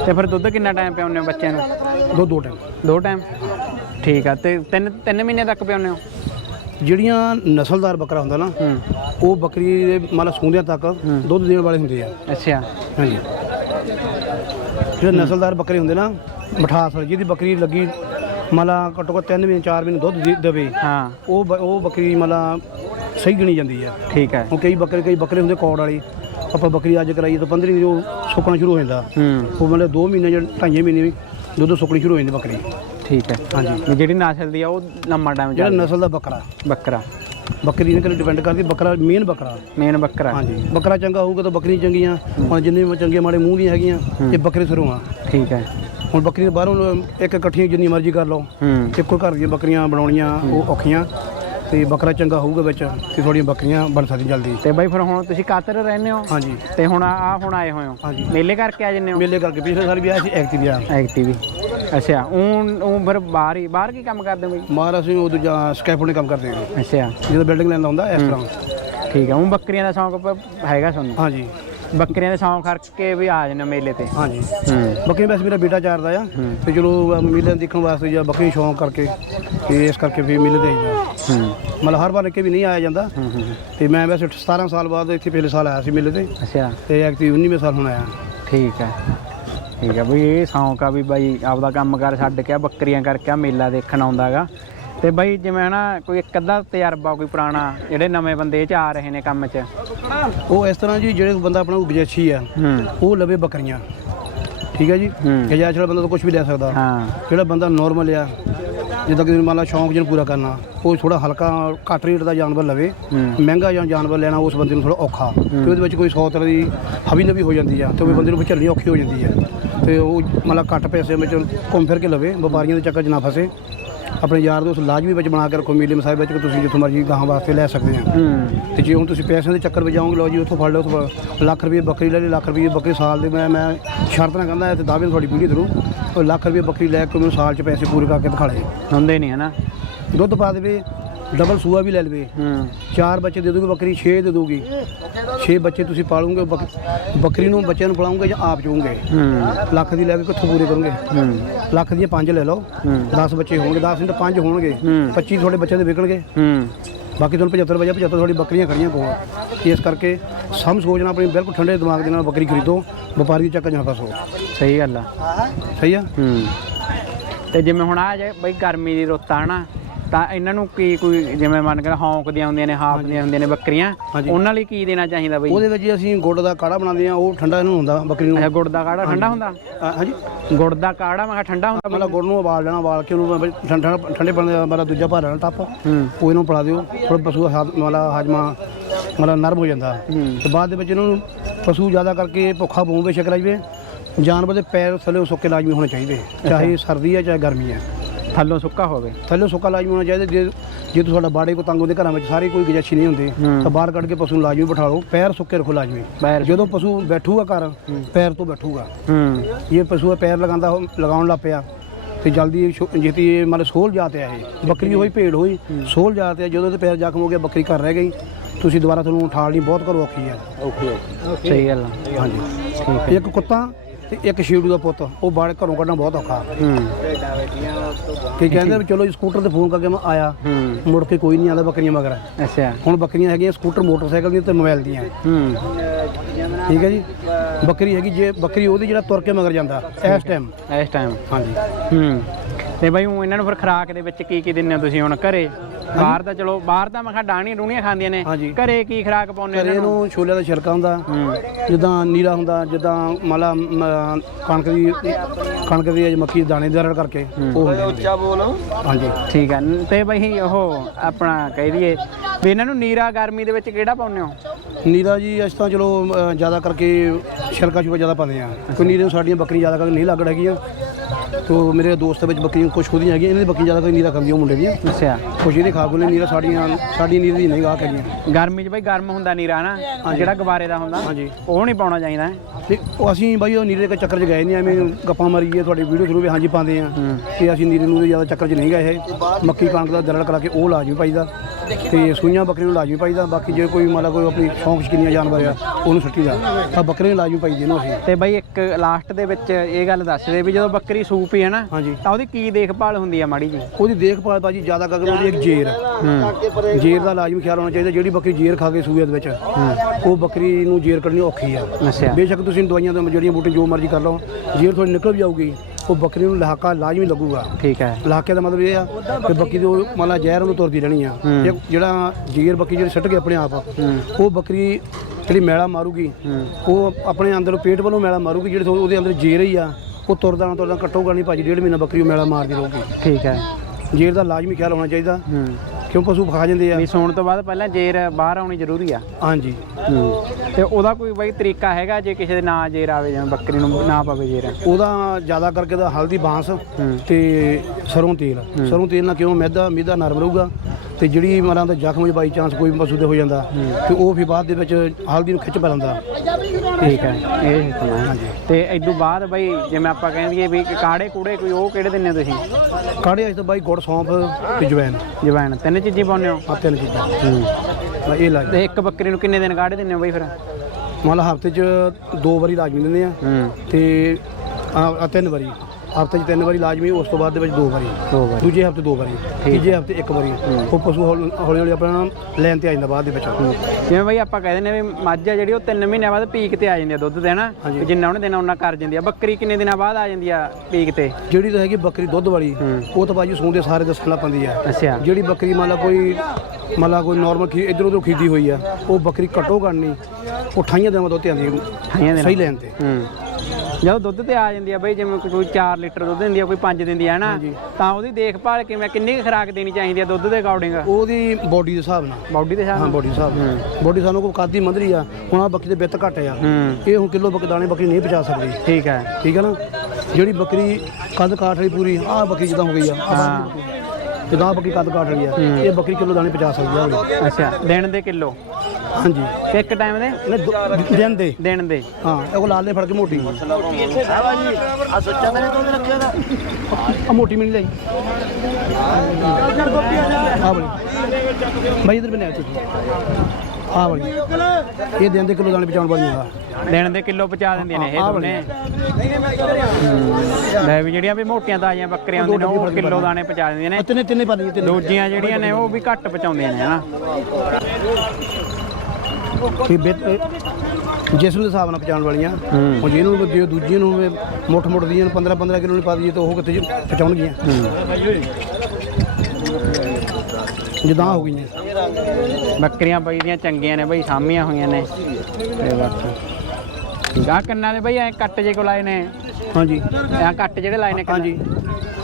ਤੇ ਫਿਰ ਦੁੱਧ ਕਿੰਨਾ ਟਾਈਮ ਪਿਆਉਂਦੇ ਹੋ ਬੱਚਿਆਂ ਨੂੰ? ਦੋ ਦੋ ਟਾਈਮ ਦੋ ਟਾਈਮ ਠੀਕ ਆ ਤੇ ਤਿੰਨ ਤਿੰਨ ਮਹੀਨੇ ਤੱਕ ਪਿਆਉਂਦੇ ਹੋ? ਜਿਹੜੀਆਂ ਨਸਲਦਾਰ ਬੱਕਰਾ ਹੁੰਦਾ ਨਾ ਉਹ ਬੱਕਰੀ ਦੇ ਮਤਲਬ ਸੂੰਦਿਆਂ ਤੱਕ ਦੁੱਧ ਦੇਣ ਵਾਲੇ ਹੁੰਦੇ ਆ। ਅੱਛਾ। ਹਾਂਜੀ। ਜਿਹੜੇ ਨਸਲਦਾਰ ਬੱਕਰੇ ਹੁੰਦੇ ਨਾ ਮਠਾਸ ਵਾਲੀ ਜਿਹਦੀ ਬੱਕਰੀ ਲੱਗੀ ਮਤਲਬ ਘੱਟੋ ਘੱਟ 3 ਮਹੀਨੇ 4 ਮਹੀਨੇ ਦੁੱਧ ਦੇ- ਦੇਵੇ ਹਾਂ। ਉਹ ਬ- ਉਹ ਬੱਕਰੀ ਮਤਲਬ ਸਹੀ ਗਿਣੀ ਜਾਂਦੀ ਆ। ਠੀਕ ਹੈ ਹੁਣ ਕਈ ਬੱਕਰੇ ਕਈ ਬੱਕਰੇ ਹੁੰਦੇ ਕੌੜ ਵਾਲੀ ਆਪਾਂ ਬੱਕਰੀ ਅੱਜ ਕਰਾਈਏ ਤਾਂ 15 ਦਿਨ ਉਹ ਸੁੱਕਣਾ ਸ਼ੁਰੂ ਹੋ ਜਾਂਦਾ। ਹੂੰ। ਉਹ ਮਤਲਬ 2 ਮਹੀਨੇ ਜਾਂ ਢਾਈਆਂ ਮਹੀਨੇ ਵੀ ਦੁੱਧ ਸੁੱਕਣੀ ਸ਼ੁਰੂ ਹੋ ਜਾਂਦੀ ਬੱਕਰੀ। ਠੀਕ ਹੈ। ਹਾਂਜੀ। ਜਿਹੜੀ ਨਸਲ ਦੀ ਆ ਉਹ ਲੰਮਾ ਟਾਈਮ ਜਿਹੜਾ ਚੱਲਦਾ। ਨਸਲ ਦਾ ਬੱਕਰਾ। ਬੱਕਰਾ। ਬੱਕਰੀ ਨੇ ਕਿਤੇ ਡਿਪੈਂਡ ਕਰਦੀ ਬੱਕਰਾ ਮੇਨ ਬੱਕਰਾ। ਮੇਨ ਬੱਕਰਾ। ਹਾਂਜੀ। ਬੱਕਰਾ ਚੰਗਾ ਹੋਊਗਾ ਤਾਂ ਬੱਕਰੀ ਚੰਗੀਆਂ ਹੁਣ ਜਿੰਨੇ ਵੀ ਚੰਗੇ ਮਾੜੇ ਮੂੰਹ ਦੀਆਂ ਹੈਗੀਆਂ ਇਹ ਬੱਕਰੇ ਸਰੋਂ ਆ। ਠੀਕ ਹੈ। ਹੁਣ ਬੱਕਰੀ ਬਾਹਰੋਂ ਇੱਕ ਇਕੱਠੀਆਂ ਜਿੰਨੀ ਮਰਜ਼ੀ ਕਰ ਲਓ। ਇੱਕੋ ਘਰ ਦੀਆਂ ਬੱਕਰੀਆਂ ਬਣਾਉਣੀਆਂ ਉਹ ਔਖੀਆਂ। ਤੇ ਬੱਕਰਾ ਚੰਗਾ ਹੋਊਗਾ ਵਿੱਚ ਤੇ ਥੋੜੀਆਂ ਬੱਕਰੀਆਂ ਬਣ ਸਕਦੀਆਂ ਜਲਦੀ। ਤੇ ਬਾਈ ਫਿਰ ਹੁਣ ਤੁਸੀਂ ਕਾਤਰ ਰਹਿੰਦੇ ਹੋ? ਹਾਂਜੀ। ਤੇ ਹੁਣ ਆ ਹੁਣ ਆਏ ਹੋਏ ਹੋ? ਮੇਲੇ ਕਰਕੇ ਆ ਜੰਨੇ ਹੋ? ਮੇਲੇ ਕਰਕੇ ਪਿਛਲੇ ਸਾਲ ਵੀ ਆਇਆ ਸੀ ਐਕਟਿਵ ਆ ਐਕਟਿਵ ਅੱਛਾ ਉਹ ਉਹ ਫਿਰ ਬਾਹਰ ਹੀ ਬਾਹਰ ਕੀ ਕੰਮ ਕਰਦੇ ਹੋ ਬਾਈ? ਮਹਾਰਾਜ ਸਿੰਘ ਉਹ ਦੂਜਾ ਸਕੈਫੋਲਡਿੰਗ ਕੰਮ ਕਰਦੇ ਹਾਂ। ਅੱਛਾ। ਜਦੋਂ ਬਿਲਡਿੰਗ ਲੈਂਦਾ ਹੁੰਦਾ ਇਸ ਤਰ੍ਹਾਂ। ਠੀਕ ਹੈ ਉਹ ਬੱਕਰੀਆਂ ਦਾ ਸ਼ੌਂਕ ਪ- ਹੈਗਾ ਤੁਹਾਨੂੰ? ਹਾਂਜੀ। ਬੱਕਰੀਆਂ ਦੇ ਸ਼ੌਂਕ ਕਰਕੇ ਵੀ ਆ ਜੰਨੇ ਮੇਲੇ ਤੇ। ਹਾਂਜੀ। ਹੂੰ। ਬੱਕਰੀ ਵੈਸੇ ਮੇਰਾ ਬੇਟਾ ਚਾਰਦਾ ਆ ਤੇ ਚਲੋ ਮੇਲੇ ਦੇਖਣ ਵਾਸਤੇ ਜਾਂ ਬੱਕਰੀ ਸ਼ੌਂਕ ਕਰਕੇ ਤੇ ਇਸ ਕਰਕੇ ਵੀ ਮੇਲੇ ਤੇ ਆਈਦਾ ਹੂੰ। ਮਤਲਬ ਹਰ ਵਾਰ ਇੱਕ ਵੀ ਨਹੀਂ ਆਇਆ ਜਾਂਦਾ। ਹੂੰ ਹੂੰ ਤੇ ਮੈਂ ਵੈਸੇ 17 ਸਾਲ ਬਾਅਦ ਇੱਥੇ ਪਿਛਲੇ ਸਾਲ ਆਇਆ ਸੀ ਮੇਲੇ ਤੇ। ਅੱਛਾ। ਤੇ ਐਕਟਿਵ 19ਵੇਂ ਸਾਲ ਹੁਣ ਆਇਆ। ਠੀਕ ਹੈ ਠੀਕ ਹੈ ਬਈ ਇਹ ਸ਼ੌਂਕ ਆ ਵੀ ਬਾਈ ਆਪਦਾ ਕੰਮ ਕਰ ਛੱਡ ਕੇ ਆ ਬੱਕਰੀਆਂ ਕਰਕੇ ਆ ਮੇਲਾ ਦੇਖਣ ਆਉਂਦਾਗਾ ਤੇ ਬਾਈ ਜਿਵੇਂ ਹਨਾ ਕੋਈ ਇੱਕ ਅੱਧਾ ਤਜਰਬਾ ਕੋਈ ਪੁਰਾਣਾ ਜਿਹੜੇ ਨਵੇਂ ਬੰਦੇ ਚ ਆ ਰਹੇ ਨੇ ਕੰਮ 'ਚ? ਉਹ ਇਸ ਤਰ੍ਹਾਂ ਜੀ ਜਿਹੜੇ ਬੰਦਾ ਆਪਣਾ ਵਿਦੇਸ਼ੀ ਆ ਉਹ ਲਵੇ ਬੱਕਰੀਆਂ। ਠੀਕ ਹੈ। ਜੀ। ਗਜਾਇਸ਼ ਵਾਲਾ ਬੰਦਾ ਤਾਂ ਕੁਝ ਵੀ ਲੈ ਸਕਦਾ। ਹਾਂ। ਜਿਹੜਾ ਬੰਦਾ ਨਾਰਮਲ ਆ ਜਿੱਦਾਂ ਕਿ ਮੰਨ ਲਾ ਸ਼ੌਂਕ ਜਿਹਨੂੰ ਪੂਰਾ ਕਰਨਾ ਉਹ ਥੋੜਾ ਹਲਕਾ ਘੱਟ ਰੇਟ ਦਾ ਜਾਨਵਰ ਲਵੇ ਮਹਿੰਗਾ ਜਾਂ ਜਾਨਵਰ ਲੈਣਾ ਉਸ ਬੰਦੇ ਨੂੰ ਥੋੜਾ ਔਖਾ। ਤੇ ਉਹਦੇ ਵਿੱਚ ਕੋਈ 100 ਤਰ੍ਹਾਂ ਦੀ ਹਵੀ ਨਵੀ ਹੋ ਜਾਂਦੀ ਆ ਤੇ ਉਹ ਬੰਦੇ ਨੂੰ ਵਿਚਲਣੀ ਔਖੀ ਹੋ ਜਾਂਦੀ ਆ। ਤੇ ਉਹ ਮਤਲਬ ਘੱਟ ਪੈਸੇ ਵਿੱਚ ਘੁੰਮ ਫਿਰ ਕੇ ਲਵੇ ਵਪਾਰੀਆਂ ਦੇ ਚੱਕਰ 'ਚ ਨਾ ਫਸੇ। ਆਪਣੇ ਯਾਰ ਦੋਸਤ ਲਾਜ਼ਮੀ ਵਿੱਚ ਬਣਾ ਕੇ ਰੱਖੋ ਮੇਲੇ ਮਸਾਏ ਵਿੱਚ ਕਿ ਤੁਸੀਂ ਜਿੱਥੋਂ ਮਰਜ਼ੀ ਗਾਹਾਂ ਵਾਸਤੇ ਲੈ ਸਕਦੇ ਆ। ਹੂੰ। ਤੇ ਜੇ ਹੁਣ ਤੁਸੀਂ ਪੈਸਿਆਂ ਦੇ ਚੱਕਰ ਵਿੱਚ ਜਾਓਗੇ ਲਓ ਜੀ ਉੱਥੋਂ ਫੜ ਲਓ ਉੱਥੋਂ ਲੱਖ ਰੁਪਏ ਬੱਕਰੀ ਲੈ ਲਈ ਲੱਖ ਰੁਪਏ ਬੱਕਰੀ ਸਾਲ ਦੇ ਮੈਂ ਮੈਂ ਸ਼ਰਤ ਨਾਲ ਕਹਿੰਦਾ ਤੇ ਦਾਅਵੇ ਤੁਹਾਡੀ ਪੀੜੀ ਦਰੂ ਲੱਖ ਰੁਪਏ ਬੱਕਰੀ ਲੈ ਕੇ ਉਹਨੂੰ ਸਾਲ 'ਚ ਪੈਸੇ ਪੂਰੇ ਕਰਕੇ ਦਿਖਾ ਲੇ ਹੁੰਦੇ ਨਹੀਂ ਹਨਾ? ਦੁੱਧ ਪਾ ਦੇਵੇ ਡਬਲ ਸੂਆ ਵੀ ਲੈ ਲਵੇ। ਹੂੰ। ਚਾਰ ਬੱਚੇ ਦੇ ਦੂਗੀ ਬੱਕਰੀ 6 ਦੇ ਦੂਗੀ 6 ਬੱਚੇ ਤੁਸੀਂ ਪਾਲੋਗੇ ਬੱਕ- ਬੱਕਰੀ ਨੂੰ ਬੱਚਿਆਂ ਨੂੰ ਪਲਾਉਂਗੇ ਜਾਂ ਆਪ ਚੋਗੇ? ਹੂੰ। ਲੱਖ ਦੀ ਲੈ ਕੇ ਕਿੱਥੋਂ ਪੂਰੇ ਕਰੋਗੇ? ਹੂੰ। ਲੱਖ ਦੀਆਂ ਪੰਜ ਲੈ ਲਓ। ਹੂੰ। 10 ਬੱਚੇ ਹੋਣਗੇ 10 ਨਹੀਂ ਤਾਂ ਪੰਜ ਹੋਣਗੇ। ਹੂੰ। 25 ਤੁਹਾਡੇ ਬੱਚਿਆਂ ਦੇ ਵਿਕਣਗੇ। ਹੂੰ। ਬਾਕੀ ਤੁਹਾਨੂੰ 75 ਵਜੇ 75 ਤੁਹਾਡੀ ਬੱਕਰੀਆਂ ਖੜੀਆਂ ਕੋਲ ਇਸ ਕਰਕੇ ਸਮ ਸੋਚਣਾ ਆਪਣੀ ਬਿਲਕੁਲ ਠੰਡੇ ਦਿਮਾਗ ਦੇ ਨਾਲ ਬੱਕਰੀ ਖਰੀਦੋ। ਵਪਾਰੀ ਚੱਕਰ ਨਾ ਫਸੋ ਸਹੀ ਗੱਲ ਆ। ਸਹੀ ਆ? ਹੂੰ। ਤੇ ਜਿਵੇਂ ਹੁਣ ਆ ਜੇ ਬਈ ਗਰਮੀ ਦੀ ਰੁੱਤ ਆ ਨਾ ਤਾਂ ਇਹਨਾਂ ਨੂੰ ਕੀ ਕੋਈ ਜਿਵੇਂ ਮੰਨ ਕੇ ਹੌਂਕ ਦੀਆਂ ਹੁੰਦੀਆਂ ਨੇ ਹਾਫ ਦੀਆਂ ਹੁੰਦੀਆਂ ਨੇ ਬੱਕਰੀਆਂ। ਉਹਨਾਂ ਲਈ ਕੀ ਦੇਣਾ ਚਾਹੀਦਾ ਬਈ? ਉਹਦੇ ਵਿੱਚ ਅਸੀਂ ਗੁੜ ਦਾ ਕਾੜਾ ਬਣਾਉਂਦੇ ਆ ਉਹ ਠੰਡਾ ਇਹਨੂੰ ਹੁੰਦਾ ਬੱਕਰੀ ਨੂੰ। ਅੱਛਾ ਗੁੜ ਦਾ ਕਾੜਾ ਠੰਡਾ ਹੁੰਦਾ? ਹਾਂਜੀ। ਗੁੜ ਦਾ ਕਾੜਾ ਮੈਂ ਕਿਹਾ ਠੰਡਾ ਹੁੰਦਾ ਮਤਲਬ ਗੁੜ ਨੂੰ ਉਬਾਲ ਲੈਣਾ ਉਬਾਲ ਕੇ ਉਹਨੂੰ ਠੰਡਾ ਠੰਡੇ ਪਾਣੀ ਦਾ ਮਤਲਬ ਦੂਜਾ ਭਰ ਲੈਣਾ ਟੱਪ। ਉਹ ਇਹਨੂੰ ਪਿਲਾ ਦਿਓ ਥੋੜਾ ਪਸ਼ੂ ਮਤਲਬ ਹਾਜਮਾ ਮਤਲਬ ਨਰਮ ਹੋ ਜਾਂਦਾ। ਤੇ ਬਾਅਦ ਦੇ ਵਿੱਚ ਇਹਨੂੰ ਪਸ਼ੂ ਜ਼ਿਆਦਾ ਕਰਕੇ ਭੁੱਖਾ ਬੋਂ ਬੇਸ਼ੱਕ ਲਾਈਵੇ ਜਾਨਵਰ ਦੇ ਪੈਰ ਥੱਲੇ ਸੁੱਕੇ ਲਾਜ਼ਮੀ ਹੋਣੇ ਚਾਹੀਦੇ ਚਾਹੇ ਸਰਦੀ ਹੈ ਚਾਹੇ ਗਰਮੀ ਹੈ। ਥੱਲੋਂ ਸੁੱਕਾ ਹੋਵੇ। ਥੱਲੇ ਸੁੱਕਾ ਲਾਜ਼ਮੀ ਹੋਣਾ ਚਾਹੀਦਾ। ਜੇ ਜੇ ਤੁਹਾਡਾ ਬਾੜੇ ਕੋ ਤੰਗ ਹੁੰਦੇ ਘਰਾਂ ਵਿੱਚ ਸਾਰੇ ਕੋਈ ਗਜਾਛੀ ਨਹੀਂ ਹੁੰਦੇ। ਤਾਂ ਬਾਹਰ ਕੱਢ ਕੇ ਪਸ਼ੂ ਨੂੰ ਲਾਜ਼ਮੀ ਬਿਠਾ ਲਓ। ਪੈਰ ਸੁੱਕੇ ਰੱਖੋ ਲਾਜ਼ਮੀ। ਜਦੋਂ ਪਸ਼ੂ ਬੈਠੂਗਾ ਘਰ ਪੈਰ ਤੋਂ ਬੈਠੂਗਾ। ਇਹ ਪਸ਼ੂ ਪੈਰ ਲਗਾਉਂਦਾ ਹੋ ਲਗਾਉਣ ਲੱਗ ਪਿਆ ਤੇ ਜਲਦੀ ਜਿੱਤੀ ਇਹ ਮਤਲਬ ਸੋਲ ਜਾਤੇ ਆ ਇਹ। ਬੱਕਰੀ ਹੋਈ ਭੇਡ ਹੋਈ ਸੋਲ ਜਾਤੇ ਆ। ਜਦੋਂ ਤੇ ਪੈਰ ਜ਼ਖਮ ਹੋ ਗਿਆ ਬੱਕਰੀ ਘਰ ਰਹਿ ਗਈ। ਤੁਸੀਂ ਦੁਬਾਰਾ ਤੁਹਾਨੂੰ ਠਾਲਣੀ ਬਹੁਤ ਘਰੋਂ ਔਖੀ ਹੈ ਓਕੇ ਸਹੀ ਗੱਲ ਆ। ਹਾਂਜੀ। ਇੱਕ ਕੁੱਤਾ ਤੇ ਇੱਕ ਸ਼ੀੜੂ ਦਾ ਪੁੱਤ ਉਹ ਬਾਹਰ ਘਰੋਂ ਕੱਢਣਾ ਬਹੁਤ ਔਖਾ। ਹੂੰ। ਕਿ ਕਹਿੰਦੇ ਵੀ ਚਲੋ ਜੀ ਸਕੂਟਰ ਤੇ ਫੋਨ ਕਰਕੇ ਮੈਂ ਆਇਆ ਹੂੰ। ਮੁੜ ਕੇ ਕੋਈ ਨਹੀਂ ਆਉਂਦਾ ਬੱਕਰੀਆਂ ਮਗਰ। ਅੱਛਾ। ਹੁਣ ਬੱਕਰੀਆਂ ਹੈਗੀਆਂ ਸਕੂਟਰ ਮੋਟਰਸਾਈਕਲ ਦੀਆਂ ਤੇ ਮੋਬਾਈਲ ਦੀਆਂ। ਹੂੰ। ਠੀਕ ਹੈ ਜੀ? ਬੱਕਰੀ ਹੈਗੀ ਜੇ ਬੱਕਰੀ ਉਹਦੀ ਜਿਹੜਾ ਤੁਰ ਕੇ ਮਗਰ ਜਾਂਦਾ ਇਸ ਟਾਈਮ ਇਸ ਟਾਈਮ ਹਾਂਜੀ। ਹੂੰ। ਤੇ ਬਾਈ ਊਂ ਇਹਨਾਂ ਨੂੰ ਫਿਰ ਖਰਾਕ ਦੇ ਵਿੱਚ ਕੀ ਕੀ ਦਿੰਦੇ ਹੋ ਤੁਸੀਂ ਹੁਣ ਘਰੇ? ਬਾਹਰ ਤਾਂ ਚਲੋ ਬਾਹਰ ਤਾਂ ਮੈਂ ਡਾਣੀ ਡੂਣੀਆਂ ਖਾਂਦੀਆਂ ਨੇ। ਹਾਂਜੀ। ਘਰੇ ਕੀ ਖਰਾਕ ਪਾਉਂਦੇ ਘਰੇ ਇਹਨਾਂ ਨੂੰ? ਇਹਨੂੰ ਛੋਲਿਆਂ ਦਾ ਛਿਲਕਾ ਹੁੰਦਾ ਜਿੱਦਾਂ ਨੀਰਾ ਹੁੰਦਾ ਜਿੱਦਾਂ ਮਾਲਾ ਕਣਕ ਦੀ ਕਣਕ ਦੀ ਮੱਕੀ ਦੇ ਦਾਣੇ ਦੇ ਰੜ ਕਰਕੇ ਉਹ ਹੁੰਦੇ ਉੱਚਾ ਬੋਲ। ਹਾਂਜੀ। ਠੀਕ ਹੈ ਤੇ ਬਾਈ ਉਹ ਆਪਣਾ ਕਹਿ ਦਈਏ ਵੀ ਇਹਨਾਂ ਨੂੰ ਨੀਰਾ ਗਰਮੀ ਦੇ ਵਿੱਚ ਕਿਹੜਾ ਪਾਉਂਦੇ ਹੋ? ਨੀਰਾ ਜੀ ਅਸੀਂ ਤਾਂ ਚਲੋ ਅ, ਜ਼ਿਆਦਾ ਕਰਕੇ ਛਿਲਕਾ ਛੁਲਕਾ ਜ਼ਿਆਦਾ ਪਾਉਂਦੇ ਆ ਕੋਈ ਨੀਰੇ ਨੂੰ ਸਾਡੀਆਂ ਬੱਕਰੀਆਂ ਜ਼ਿਆਦਾ ਕਰਕੇ ਨਹੀਂ ਲੱਗ ਹੈਗੀਆਂ। ਤੋ ਮੇਰੇ ਦੋਸਤ ਵਿੱਚ ਬੱਕਰੀਆਂ ਕੁਛ ਖੁਦੀਆਂ ਹੈਗੀਆਂ ਇਹਨਾਂ ਦੀ ਬੱਕਰੀਆਂ ਜ਼ਿਆਦਾ ਕਰਕੇ ਨੀਰਾ ਖਾਂਦੀਆਂ ਉਹ ਮੁੰਡੇ ਦੀਆਂ। ਅੱਛਾ। ਕੁਛ ਇਹਦੇ ਖਾ ਕੋਲੇ ਨੀਰਾ ਸਾਡੀਆਂ ਸਾਡੀ ਨੀਰੇ ਦੀ ਨਹੀਂ ਗਾਹਕ ਹੈਗੀਆਂ ਗਰਮੀ 'ਚ ਬਾਈ ਗਰਮ ਹੁੰਦਾ ਨੀਰਾ ਨਾ ਜਿਹੜਾ ਗਵਾਰੇ ਦਾ ਹੁੰਦਾ ਹਾਂਜੀ। ਉਹ ਨਹੀਂ ਪਾਉਣਾ ਚਾਹੀਦਾ। ਤੇ ਉਹ ਅਸੀਂ ਬਾਈ ਉਹ ਨੀਰੇ ਦੇ ਚੱਕਰ 'ਚ ਗਏ ਨਹੀਂ ਐਵੇਂ ਗੱਪਾਂ ਮਾਰੀਏ ਤੁਹਾਡੀ ਵੀਡੀਓ ਥਰੂ ਵੀ ਹਾਂਜੀ ਪਾਉਂਦੇ ਆ ਹੂੰ। ਤੇ ਅਸੀਂ ਨੀਰੇ ਨੂੰ ਜ਼ਿਆਦਾ ਚੱਕਰ 'ਚ ਨਹੀਂ ਗਏ ਇਹ। ਮੱਕੀ ਕਣਕ ਦਾ ਦਰੜ ਕਰਾ ਕੇ ਉਹ ਲਾਜ਼ਮੀ ਪਾਈਦਾ ਤੇ ਸੂਈਆਂ ਬੱਕਰੀ ਨੂੰ ਲਾਜ਼ਮੀ ਪਾਈਦਾ ਬਾਕੀ ਜੇ ਕੋਈ ਮੰਨ ਲਾ ਕੋਈ ਆਪਣੀ ਸ਼ੌਂਕ ਸ਼ਕੀਨੀਆਂ ਜਾਨਵਰ ਆ ਉਹਨੂੰ ਛੱਟੀਦਾ ਤਾਂ ਬੱਕਰੀ ਨੂੰ ਲਾਜ਼ਮੀ ਪਾਈਦੀ ਇਹਨੂੰ ਅਸੀਂ। ਤੇ ਬਾਈ ਇੱਕ ਲਾਸਟ ਦੇ ਵਿੱਚ ਇਹ ਗੱਲ ਦੱਸ ਦੇ ਵੀ ਜਦੋਂ ਬੱਕਰੀ ਸੂਪ ਹੀ ਹੈ ਨਾ ਹਾਂਜੀ। ਤਾਂ ਉਹਦੀ ਕੀ ਦੇਖਭਾਲ ਹੁੰਦੀ ਆ ਮਾੜੀ ਜੀ? ਉਹਦੀ ਦੇਖਭਾਲ ਬਾਜੀ ਜ਼ਿਆਦਾ ਕਰਕੇ ਉਹਦੀ ਇੱਕ ਜੇਰ ਜੇਰ ਦਾ ਲਾਜ਼ਮੀ ਖਿਆਲ ਹੋਣਾ ਚਾਹੀਦਾ ਜਿਹੜੀ ਬੱਕਰੀ ਜੇਰ ਖਾ ਕੇ ਸੂਏ ਦੇ ਵਿੱਚ। ਉਹ ਬੱਕਰੀ ਨੂੰ ਜੇਰ ਕੱਢਣੀ ਔਖੀ ਆ। ਅੱਛਾ। ਬੇਸ਼ੱਕ ਤੁਸੀਂ ਦਵਾਈਆਂ ਤੋਂ ਜਿਹੜੀਆਂ ਬੂਟੇ ਜੋ ਮਰਜ਼ੀ ਕਰ ਲਓ ਜੇਰ ਥੋੜੀ ਨਿਕਲ ਵੀ ਜਾਊਗੀ ਉਹ ਬੱਕਰੀ ਨੂੰ ਲਹਾਕਾ ਲਾਜ਼ਮੀ ਲੱਗੂਗਾ। ਠੀਕ ਹੈ। ਲਹਾਕੇ ਦਾ ਮਤਲਬ ਇਹ ਆ ਕਿ ਬੱਕਰੀ ਦੇ ਲਾ ਜ਼ਹਿਰ ਉਹਨੂੰ ਤੁਰਦੀ ਰਹਿਣੀ ਆ। ਜਿਹੜਾ ਜੇਰ ਬੱਕਰੀ ਜਿਹੜੀ ਸੱਟ ਕੇ ਆਪਣੇ ਆਪ ਉਹ ਬੱਕਰੀ ਜਿਹੜੀ ਮੈਲਾ ਮਾਰੂਗੀ ਉਹ ਆਪਣੇ ਅੰਦਰ ਪੇਟ ਵੱਲੋਂ ਮੈਲਾ ਮਾਰੂਗੀ ਜਿਹੜੇ ਉਹਦੇ ਅੰਦਰ ਜੇਰ ਹੀ ਆ ਉਹ ਤੁਰਦਾ ਨਾ ਤੁਰਦਾ ਘੱਟ ਨਹੀਂ ਭਾਜੀ ਡੇਢ ਮਹੀਨਾ ਬੱਕਰੀ ਉਹ ਮੈਲਾ ਮਾਰਦੀ ਰਹੂਗੀ। ਠੀਕ ਹੈ। ਜੇਰ ਦਾ ਲਾਜ਼ਮੀ ਖਿਆਲ ਹੋਣਾ ਚਾਹੀਦਾ। ਕਿਉਂ ਪਸ਼ੂ ਖਾ ਜਾਂਦੇ ਆ? ਵੀ ਸੌਣ ਤੋਂ ਬਾਅਦ ਪਹਿਲਾਂ ਜੇਰ ਬਾਹਰ ਆਉਣੀ ਜ਼ਰੂਰੀ ਆ। ਹਾਂਜੀ। ਤੇ ਉਹਦਾ ਕੋਈ ਬਾਈ ਤਰੀਕਾ ਹੈਗਾ ਜੇ ਕਿਸੇ ਦੇ ਨਾਂ ਜੇਰ ਆਵੇ ਜਿਵੇਂ ਬੱਕਰੀ ਨੂੰ ਨਾ ਪਵੇ ਜੇਰ? ਉਹਦਾ ਜ਼ਿਆਦਾ ਕਰਕੇ ਦਾ ਹਲਦੀ ਬਾਂਸ ਤੇ ਸਰੋਂ ਤੇਲ। ਸਰੋਂ ਤੇਲ ਨਾਲ ਕਿਉਂ ਮੈਦਾ ਮਿੱਦਾ ਨਰਮ ਰਹੂਗਾ ਤੇ ਜਿਹੜੀ ਮਾਰਾਂ ਦਾ ਜ਼ਖਮ ਜੇ ਬਾਈ ਚਾਂਸ ਕੋਈ ਪਸ਼ੂ ਦੇ ਹੋ ਜਾਂਦਾ ਤੇ ਉਹ ਫਿਰ ਬਾਅਦ ਦੇ ਵਿੱਚ ਹਲਦੀ ਨੂੰ ਖਿੱਚ ਪੈ ਲੈਂਦਾ। ਠੀਕ ਹੈ ਇਹ ਸੁਣਾ ਤੇ ਇਦੋਂ ਬਾਅਦ ਬਾਈ ਜਿਵੇਂ ਆਪਾਂ ਕਹਿੰਦੇ ਵੀ ਕਾੜੇ ਕੂੜੇ ਕੋਈ ਉਹ ਕਿਹੜੇ ਹੋ ਤੁਸੀਂ? ਕਾੜੇ ਅੱਜ ਤਾਂ ਬਾਈ ਗੁੜ ਸੌਂਫ ਤੇ ਜਵੈਨ ਜਵੈਣ ਤਿੰਨ ਚੀਜ਼ਾਂ ਪਾਉਂਦੇ ਹੋ? ਆ ਤਿੰਨ ਚੀਜ਼ਾਂ। ਹੂੰ। ਇਹ ਲਾਜ ਤੇ ਇੱਕ ਬੱਕਰੀ ਨੂੰ ਕਿੰਨੇ ਦਿਨ ਕਾੜੇ ਦਿੰਦੇ ਹੋ ਬਾਈ ਫਿਰ? ਮੰਨ ਲਾ ਹਫ਼ਤੇ 'ਚ ਦੋ ਵਾਰੀ ਲਾਜ਼ਮੀ ਦਿੰਦੇ ਆ ਹੂੰ। ਤੇ ਆ ਤਿੰਨ ਵਾਰੀ। ਹਫ਼ਤੇ 'ਚ ਤਿੰਨ ਵਾਰੀ ਲਾਜ਼ਮੀ ਉਸ ਤੋਂ ਬਾਅਦ ਦੇ ਵਿੱਚ ਦੋ ਵਾਰੀ। ਦੋ ਵਾਰ। ਦੂਜੇ ਹਫ਼ਤੇ ਦੋ ਵਾਰੀ ਤੀਜੇ ਹਫ਼ਤੇ ਇੱਕ ਵਾਰੀ। ਉਹ ਪਸ਼ੂ ਹੌਲੀ ਹੌਲੀ ਹੌਲੀ ਆਪਣਾ ਲੈਣ ਤੇ ਆ ਜਾਂਦਾ ਬਾਅਦ ਦੇ ਵਿੱਚ। ਜਿਵੇਂ ਬਾਈ ਆਪਾਂ ਕਹਿੰਦੇ ਨੇ ਵੀ ਮੱਝ ਆ ਜਿਹੜੀ ਉਹ 3 ਮਹੀਨਿਆਂ ਬਾਅਦ ਪੀਕ ਤੇ ਆ ਜਾਂਦੀ ਆ ਦੁੱਧ ਦੇ ਹਾਂਜੀ। ਵੀ ਜਿੰਨਾ ਉਹਨੇ ਦੇਣਾ ਉਹਨਾਂ ਕਰ ਜਾਂਦੀ ਆ। ਬੱਕਰੀ ਕਿੰਨੇ ਦਿਨਾਂ ਬਾਅਦ ਆ ਜਾਂਦੀ ਆ ਪੀਕ ਤੇ? ਜਿਹੜੀ ਤਾਂ ਹੈਗੀ ਬੱਕਰੀ ਦੁੱਧ ਵਾਲੀ ਉਹ ਤਾਂ ਬਾਜੀ ਸੂੰਦੇ ਸਾਰੇ ਦੱਸਣਾ ਪੈਂਦੀ ਆ। ਅੱਛਾ। ਜਿਹੜੀ ਬੱਕਰੀ ਮੰਨ ਲਾ ਕੋਈ ਮੰਨ ਲਾ ਕੋਈ ਨਾਰਮਲ ਖੀ ਇਧਰ ਉਧਰ ਖੀਦੀ ਹੋਈ ਆ ਉਹ ਬੱਕਰੀ ਘਟੋ ਨਹੀਂ ਉਹ ਠਾਈਆਂ ਦੇਵਾਂ ਦੁੱਧ ਤੇ ਆਉਂਦੀ ਆ, ਖਾਈਆਂ ਦੇ ਸਹੀ ਲੈਣ ਤੇ। ਹੂੰ। ਜਦੋਂ ਦੁੱਧ ਤੇ ਆ ਜਾਂਦੀ ਆ ਬਈ ਜਿਵੇਂ ਕੋਈ 4 ਲੀਟਰ ਦੁੱਧ ਦਿੰਦੀ ਆ ਕੋਈ 5 ਦਿੰਦੀ ਆ ਨਾ ਤਾਂ ਉਹਦੀ ਦੇਖਭਾਲ ਕਿਵੇਂ ਕਿੰਨੀ ਕੁ ਖੁਰਾਕ ਦੇਣੀ ਚਾਹੀਦੀ ਆ ਦੁੱਧ ਦੇ ਅਕੋਰਡਿੰਗ ਉਹਦੀ ਬੋਡੀ ਦੇ ਹਿਸਾਬ ਨਾਲ। ਬਾਡੀ ਦੇ ਹਿਸਾਬ ਹਾਂ ਬੋਡੀ ਹਿਸਾਬ ਨਾਲ। ਬੋਡੀ ਸਾਨੂੰ ਕੋਈ ਕਾਦੀ ਮੰਦਰੀ ਆ ਹੁਣ ਆ ਬੱਕਰੀ ਦੇ ਵਿੱਤ ਘੱਟ ਆ। ਹੂੰ। ਇਹ ਹੁਣ ਕਿਲੋ ਬੱਕ ਦਾਣੇ ਬੱਕਰੀ ਨਹੀਂ ਪਚਾ ਸਕਦੀ। ਠੀਕ ਹੈ ਠੀਕ ਹੈ ਨਾ? ਜਿਹੜੀ ਬੱਕਰੀ ਕੱਦ ਕਾਠ ਵਾਲੀ ਪੂਰੀ ਆਹ ਬੱਕਰੀ ਜਿੱਦਾਂ ਹੋ ਗਈ ਆ ਹਾਂ। ਜਿੱਦਾਂ ਆਹ ਬੱਕਰੀ ਕੱਦ ਕਾਠ ਵਾਲੀ ਆ ਇਹ ਬੱਕਰੀ ਕਿਲੋ ਦਾਣੇ ਪਚਾ ਸਕਦੀ ਆ ਹੁਣ। ਅੱਛਾ ਦਿਨ ਦੇ ਕਿਲੋ? ਹਾਂਜੀ। ਇੱਕ ਟਾਈਮ ਦੇ? ਦੋ- ਦਿਨ ਦੇ। ਦਿਨ ਦੇ। ਹਾਂ। ਇਹ ਕੋ ਲਾਲ ਨੇ ਫੜ ਕੇ ਮੋਟੀ ਆ ਮੋਟੀ ਮਿਲ ਲਈ। ਆ ਬੜੀ ਭਾਈ ਇਧਰ ਬਣਾ ਤੁਸੀਂ। ਆ ਬੜੀ ਇਹ ਦਿਨ ਦੇ ਕਿਲੋ ਦਾਣੇ ਪਚਾਉਣ ਵਾਲੀਆਂ ਆ। ਦਿਨ ਦੇ ਕਿਲੋ ਪਚਾ ਦਿੰਦੀਆਂ ਨੇ ਇਹ ਆਹ ਦੋਨੇ। ਲੈ ਵੀ ਜਿਹੜੀਆਂ ਵੀ ਮੋਟੀਆਂ ਤਾਜ਼ੀਆਂ ਬੱਕਰੀਆਂ ਹੁੰਦੀਆਂ ਨੇ ਉਹ ਕਿਲੋ ਦਾਣੇ ਪਚਾ ਦਿੰਦੀਆਂ ਨੇ। ਆ ਤਿੰਨੇ ਤਿੰਨੇ ਪਾ ਲਈਏ ਤਿੰਨੇ। ਦੂਜੀਆਂ ਜਿਹੜੀਆਂ ਨੇ ਉਹ ਵੀ ਘੱਟ ਪਚਾਉਂਦੀਆਂ ਨੇ ਹਨਾ। ਤੇ ਬਿੱਤ ਜਿਸਮ ਦੇ ਹਿਸਾਬ ਨਾਲ ਪਚਾਉਣ ਵਾਲੀਆਂ ਹੁਣ ਜਿਹਨੂੰ ਵੀ ਦਿਓ ਦੂਜੀਆਂ ਨੂੰ ਵੀ ਮੁੱਠ ਮੁੱਠ ਦੀਆਂ 15 15 ਕਿਲੋ ਨਹੀਂ ਪਾ ਦਈਏ ਤਾਂ ਉਹ ਕਿੱਥੇ ਪਚਾਉਣਗੀਆਂ ਜਿੱਦਾਂ ਹੋ ਗਈਆਂ। ਬੱਕਰੀਆਂ ਬਈ ਦੀਆਂ ਚੰਗੀਆਂ ਨੇ ਬਈ ਸਾਮੀਆਂ ਹੋਈਆਂ ਨੇ। ਤੇ ਬਸ ਗਾ ਕੰਨਾਂ ਦੇ ਬਈ? ਐ ਕੱਟ ਜੇ ਕੋ ਲਾਏ ਨੇ। ਹਾਂਜੀ। ਐ ਕੱਟ ਜਿਹੜੇ ਲਾਏ ਨੇ ਕੰਨਾਂ? ਹਾਂਜੀ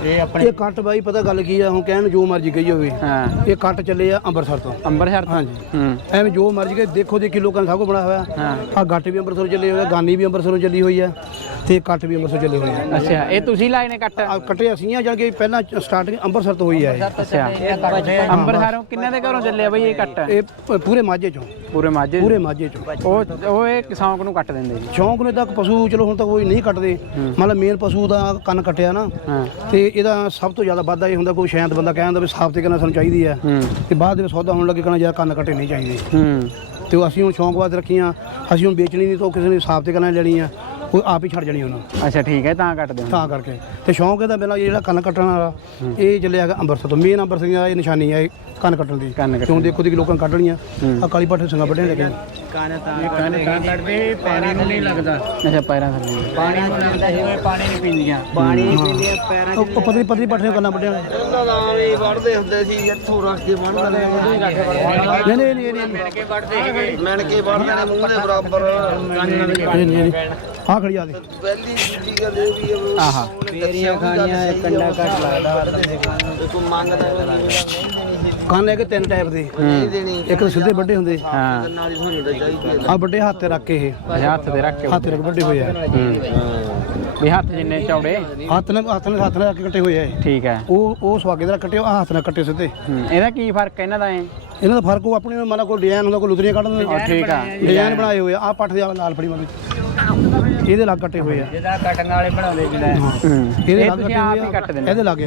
ਇਹ ਆਪਣੇ ਇਹ ਕੱਟ ਬਾਈ ਪਤਾ ਗੱਲ ਕੀ ਆ ਹੁਣ ਕਹਿਣ ਜੋ ਮਰਜ਼ੀ ਕਹੀ ਹੋਵੇ। ਹਾਂ। ਇਹ ਕੱਟ ਚੱਲੇ ਆ ਅੰਮ੍ਰਿਤਸਰ ਤੋਂ। ਅੰਬਰਸਰ ਤੋਂ? ਹਾਂਜੀ। ਹੂੰ। ਐਵੇਂ ਜੋ ਮਰਜ਼ੀ ਕਹੇ ਦੇਖੋ ਦੇਖੀ ਲੋਕਾਂ ਨੇ ਸਭ ਕੁਝ ਬਣਾਇਆ ਹੋਇਆ। ਹਾਂ। ਆ ਗੱਟ ਵੀ ਅੰਮ੍ਰਿਤਸਰ ਚੱਲੇ ਹੋਏ ਆ ਗਾਨੀ ਵੀ ਅੰਮ੍ਰਿਤਸਰੋਂ ਚੱਲੀ ਹੋਈ ਆ। ਤੇ ਕੱਟ ਵੀ ਅੰਮ੍ਰਿਤਸਰ ਚੱਲੇ ਹੋਏ ਆ। ਅੱਛਾ ਇਹ ਤੁਸੀਂ ਲਾਏ ਨੇ ਕੱਟ ਆ ਕੱਟੇ ਅਸੀਂ ਆ ਜਾਣ ਕੇ ਪਹਿਲਾਂ ਸਟਾਰਟਿੰਗ ਅੰਮ੍ਰਿਤਸਰ ਤੋਂ ਹੋਈ ਆ ਇਹ। ਅੱਛਾ ਅੰਬਰਸਰੋਂ ਕਿੰਨੇ ਦੇ ਘਰੋਂ ਚੱਲਿਆ ਬਈ ਇਹ ਕੱਟ ਇਹ ਪ- ਪੂਰੇ ਮਾਝੇ ਚੋਂ। ਪੂਰੇ ਮਾਝੇ ਪੂਰੇ ਮਾਝੇ ਚ। ਉਹ ਉਹ ਇਹ ਸ਼ੌਂਕ ਨੂੰ ਕੱਟ ਦਿੰਦੇ ਜੀ। ਸ਼ੌਂਕ ਨੇ ਤੱਕ ਪਸ਼ੂ ਚਲੋ ਹੁਣ ਤੱਕ ਕੋਈ ਨਹੀਂ ਕੱਟਦੇ। ਮਤਲਬ ਮੇਨ ਪਸ਼ੂ ਦਾ ਕੰਨ ਕੱਟਿਆ ਨਾ। ਹਾਂ। ਤੇ ਇਹਦਾ ਸਭ ਤੋਂ ਜ਼ਿਆਦਾ ਵਾਧਾ ਇਹ ਹੁੰਦਾ ਕੋਈ ਸ਼ਾਂਤ ਬੰਦਾ ਕਹਿੰਦਾ ਵੀ ਸਾਫ਼ ਤੇ ਕਰਨਾ ਸਾਨੂੰ ਚਾਹੀਦੀ ਹੈ ਹੂੰ। ਤੇ ਬਾਅਦ ਦੇ ਵਿੱਚ ਸੌਦਾ ਹੋਣ ਲੱਗੇ ਕਹਿੰਦਾ ਯਾਰ ਕੰਨ ਕੱਟੇ ਨਹੀਂ ਚਾਹੀਦੇ। ਹੂੰ। ਤੇ ਉਹ ਅਸੀਂ ਹੁਣ ਸ਼ੌਂਕ ਵਾਸਤੇ ਰੱਖੀਆਂ। ਅਸੀਂ ਹੁਣ ਵੇਚਣੀ ਨਹੀਂ ਤਾਂ ਉਹ ਕਿਸੇ ਨੇ ਸਾਫ਼ ਤੇ ਕਰਨਾ ਲੈਣੀ ਆ। ਉਹ ਆਪ ਹੀ ਛੱਡ ਜਾਣੀ ਉਹਨਾਂ ਅੱਛਾ ਠੀਕ ਹੈ ਤਾਂ ਕੱਟਦੇ ਹੋ। ਤਾਂ ਕਰਕੇ। ਤੇ ਸ਼ੌਂਕ ਇਹਦਾ ਮੇਰਾ ਜਿਹੜਾ ਕੰਨ ਕੱਟਣ ਵਾਲਾ ਇਹ ਚੱਲਿਆ ਹੈਗਾ ਅੰਮ੍ਰਿਤਸਰ ਤੋਂ। ਮੇਨ ਅੰਮ੍ਰਿਤਸਰ ਦੀ ਇਹ ਨਿਸ਼ਾਨੀ ਹੈ ਇਹ ਕੰਨ ਕੱਟਣ ਦੀ। ਕੰਨ ਕੱਟਣ ਕਿਉਂ ਦੇਖੋ ਦੀ ਲੋਕਾਂ ਕੱਢ ਲਈਆਂ। ਆ ਕਾਲੀ ਪੱਠੇ ਸੰਗਾ ਵੱਡੇ ਲੱਗੇ ਕੰਨ ਤਾਂ ਕੱਟਦੇ ਪਾਣੀ ਨੂੰ ਨਹੀਂ ਲੱਗਦਾ। ਅੱਛਾ ਪੈਰਾਂ ਥੱਲੇ ਪਾਣੀ ਨੂੰ ਲੱਗਦਾ। ਜਿਵੇਂ ਪਾਣੀ ਨਹੀਂ ਪੀਂਦੀਆਂ। ਪਾਣੀ ਨਹੀਂ ਪੀਂਦੀਆਂ ਪੈਰਾਂ ਉਹ ਪਤਲੀ ਪਤਲੀ ਪੱਠੇ ਕੰਨਾਂ ਵੱਡੇ ਇਹਨਾਂ ਦਾ ਵੀ ਵੜਦੇ ਹੁੰਦੇ ਸੀ ਇੱਥੋਂ ਰੱਖ ਕੇ ਵੜਦੇ ਨਹੀਂ ਨਹੀਂ ਨਹੀਂ ਨਹੀਂ। ਮਿਣ ਕੇ ਵੜਦੇ ਨੇ। ਮੂੰਹ ਦੇ ਬਰਾਬਰ। ਨਹੀਂ ਨਹੀਂ ਆ ਖੜੀ ਆ ਦੇ। ਪਹਿਲੀ ਦੂਜੀ ਗੱਲ ਇਹ ਵੀ ਹੈ ਆਹਾ। ਤੇਰੀਆਂ ਖਾਣੀਆਂ ਕੰਡਾ ਘੱਟ ਲੱਗਦਾ ਤੂੰ ਮੰਗਦਾ ਕੰਨ ਹੈਗੇ ਤਿੰਨ ਟਾਈਪ ਦੇ। ਨਹੀਂ ਦੇਣੀ। ਇੱਕ ਤਾਂ ਸਿੱਧੇ ਵੱਡੇ ਹੁੰਦੇ। ਹਾਂ। ਨਾਲ ਹੀ ਤੁਹਾਨੂੰ ਚਾਹੀਦੀ ਆ। ਵੱਡੇ ਹੱਥ ਤੇ ਰੱਖ ਕੇ ਇਹ। ਅੱਛਾ ਹੱਥ ਤੇ ਰੱਖ ਕੇ ਹੱਥ ਤੇ ਰੱਖ ਵੱਡੇ ਹੋਏ ਆ। ਵੀ ਹੱਥ ਜਿੰਨੇ ਚੌੜੇ। ਹੱਥ ਨਾਲ ਹੱਥ ਨਾਲ ਹੱਥ ਨਾਲ ਰੱਖ ਕੇ ਕੱਟੇ ਹੋਏ ਆ। ਠੀਕ ਹੈ ਉਹ ਉਹ ਸਵਾਗੇ ਦਾ ਕੱਟੇ ਆ ਹੱਥ ਨਾਲ ਕੱਟੇ ਸਿੱਧੇ। ਇਹਦਾ ਕੀ ਫ਼ਰਕ ਹੈ ਇਹਨਾਂ ਦਾ ਐ ਇਹਨਾਂ ਦਾ ਫ਼ਰਕ ਉਹ ਆਪਣੇ ਨਾਲ ਮਨ ਕੋਈ ਡਿਜ਼ਾਈਨ ਹੁੰਦਾ ਕੋਈ ਲੁਤਰੀਆਂ ਕੱਢ ਦਿੰਦੇ ਠੀਕ ਆ। ਡਿਜ਼ਾਈਨ ਬਣਾਏ ਹੋਏ ਆ ਆਹ ਪੱਠ ਦੇ ਆਹ ਲਾਲ ਫੜੀ ਮੰਦੀ ਇਹਦੇ ਲੱਗ ਕੱਟੇ ਹੋਏ ਆ। ਜਿਹਦਾ ਕਟਣ ਵਾਲੇ ਬਣਾਉਂਦੇ ਜਿਹੜਾ। ਇਹਦੇ ਇਹ ਲੱਗ ਤੁਸੀਂ ਕੱਟੇ ਆਪ ਹੋਏ ਹੀ ਆ। ਕੱਟ ਦਿੰਦੇ। ਇਹਦੇ ਲੱਗ ਆ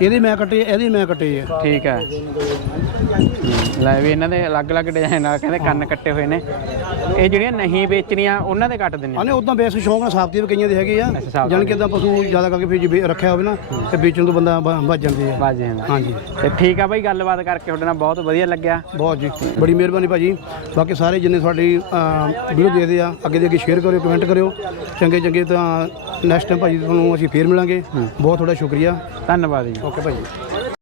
ਇਹਦੇ ਮੈਂ ਕੱਟੇ ਇਹਦੇ ਮੈਂ ਕੱਟੇ ਆ। ਠੀਕ ਹੈ ਲੈ ਵੀ ਇਹਨਾਂ ਦੇ ਅਲੱਗ-ਅਲੱਗ ਡਿਜ਼ਾਈਨ ਨਾਲ ਕਹਿੰਦੇ ਕੰਨ ਕੱਟੇ ਹੋਏ ਨੇ। ਇਹ ਜਿਹੜੀਆਂ ਨਹੀਂ ਵੇਚਣੀਆਂ ਉਹਨਾਂ ਦੇ ਕੱਟ ਦਿੰਦੇ ਆਨੇ ਉਦਾਂ ਬੇਸ ਸ਼ੌਂਕ ਨਾਲ ਸਾਫਤੀ ਵੀ ਕਈਆਂ ਦੇ ਹੈਗੇ ਆ। ਅੱਛਾ, ਸਾਫ਼ ਜਾਣ ਕੇ ਤਾਂ ਪਸ਼ੂ ਜ਼ਿਆਦਾ ਕਰਕੇ ਫਿਰ ਜੇ ਵੇ- ਰੱਖਿਆ ਹੋਵੇ ਨਾ ਤੇ ਵੇਚਣ ਤੋਂ ਬੰਦਾ ਬ- ਬਚ ਜਾਂਦੇ ਆ। ਬਾਜੇ ਹਾਂਜੀ। ਤੇ ਠੀਕ ਆ ਬਾਈ ਗੱਲਬਾਤ ਕਰਕੇ ਤੁਹਾਡੇ ਨਾਲ ਬਹੁਤ ਵਧੀਆ ਲੱਗਿਆ। ਬਹੁਤ ਜੀ। ਬੜੀ ਮਿਹਰਬਾਨੀ ਭਾਜੀ। ਬਾਕੀ ਸਾਰੇ ਜਿੰਨੇ ਸਾਡੀ ਵੀਡੀਓ ਦੇਖਦੇ ਆ ਅੱਗੇ ਦੇ ਅੱਗੇ ਸ਼ੇਅਰ ਕਰਿਓ ਕਮੈਂਟ ਕਰਿਓ। ਚੰਗੇ ਚੰਗੇ ਤਾਂ ਨੈਕਸਟ ਟਾਈਮ ਭਾਜੀ ਤੁਹਾਨੂੰ ਅਸੀਂ ਫੇਰ ਮਿਲਾਂਗੇ। ਬਹੁਤ ਤੁਹਾਡਾ ਸ਼ੁਕਰੀਆ। ਧੰਨਵਾਦ ਜੀ। ਓਕੇ ਭਾਜੀ।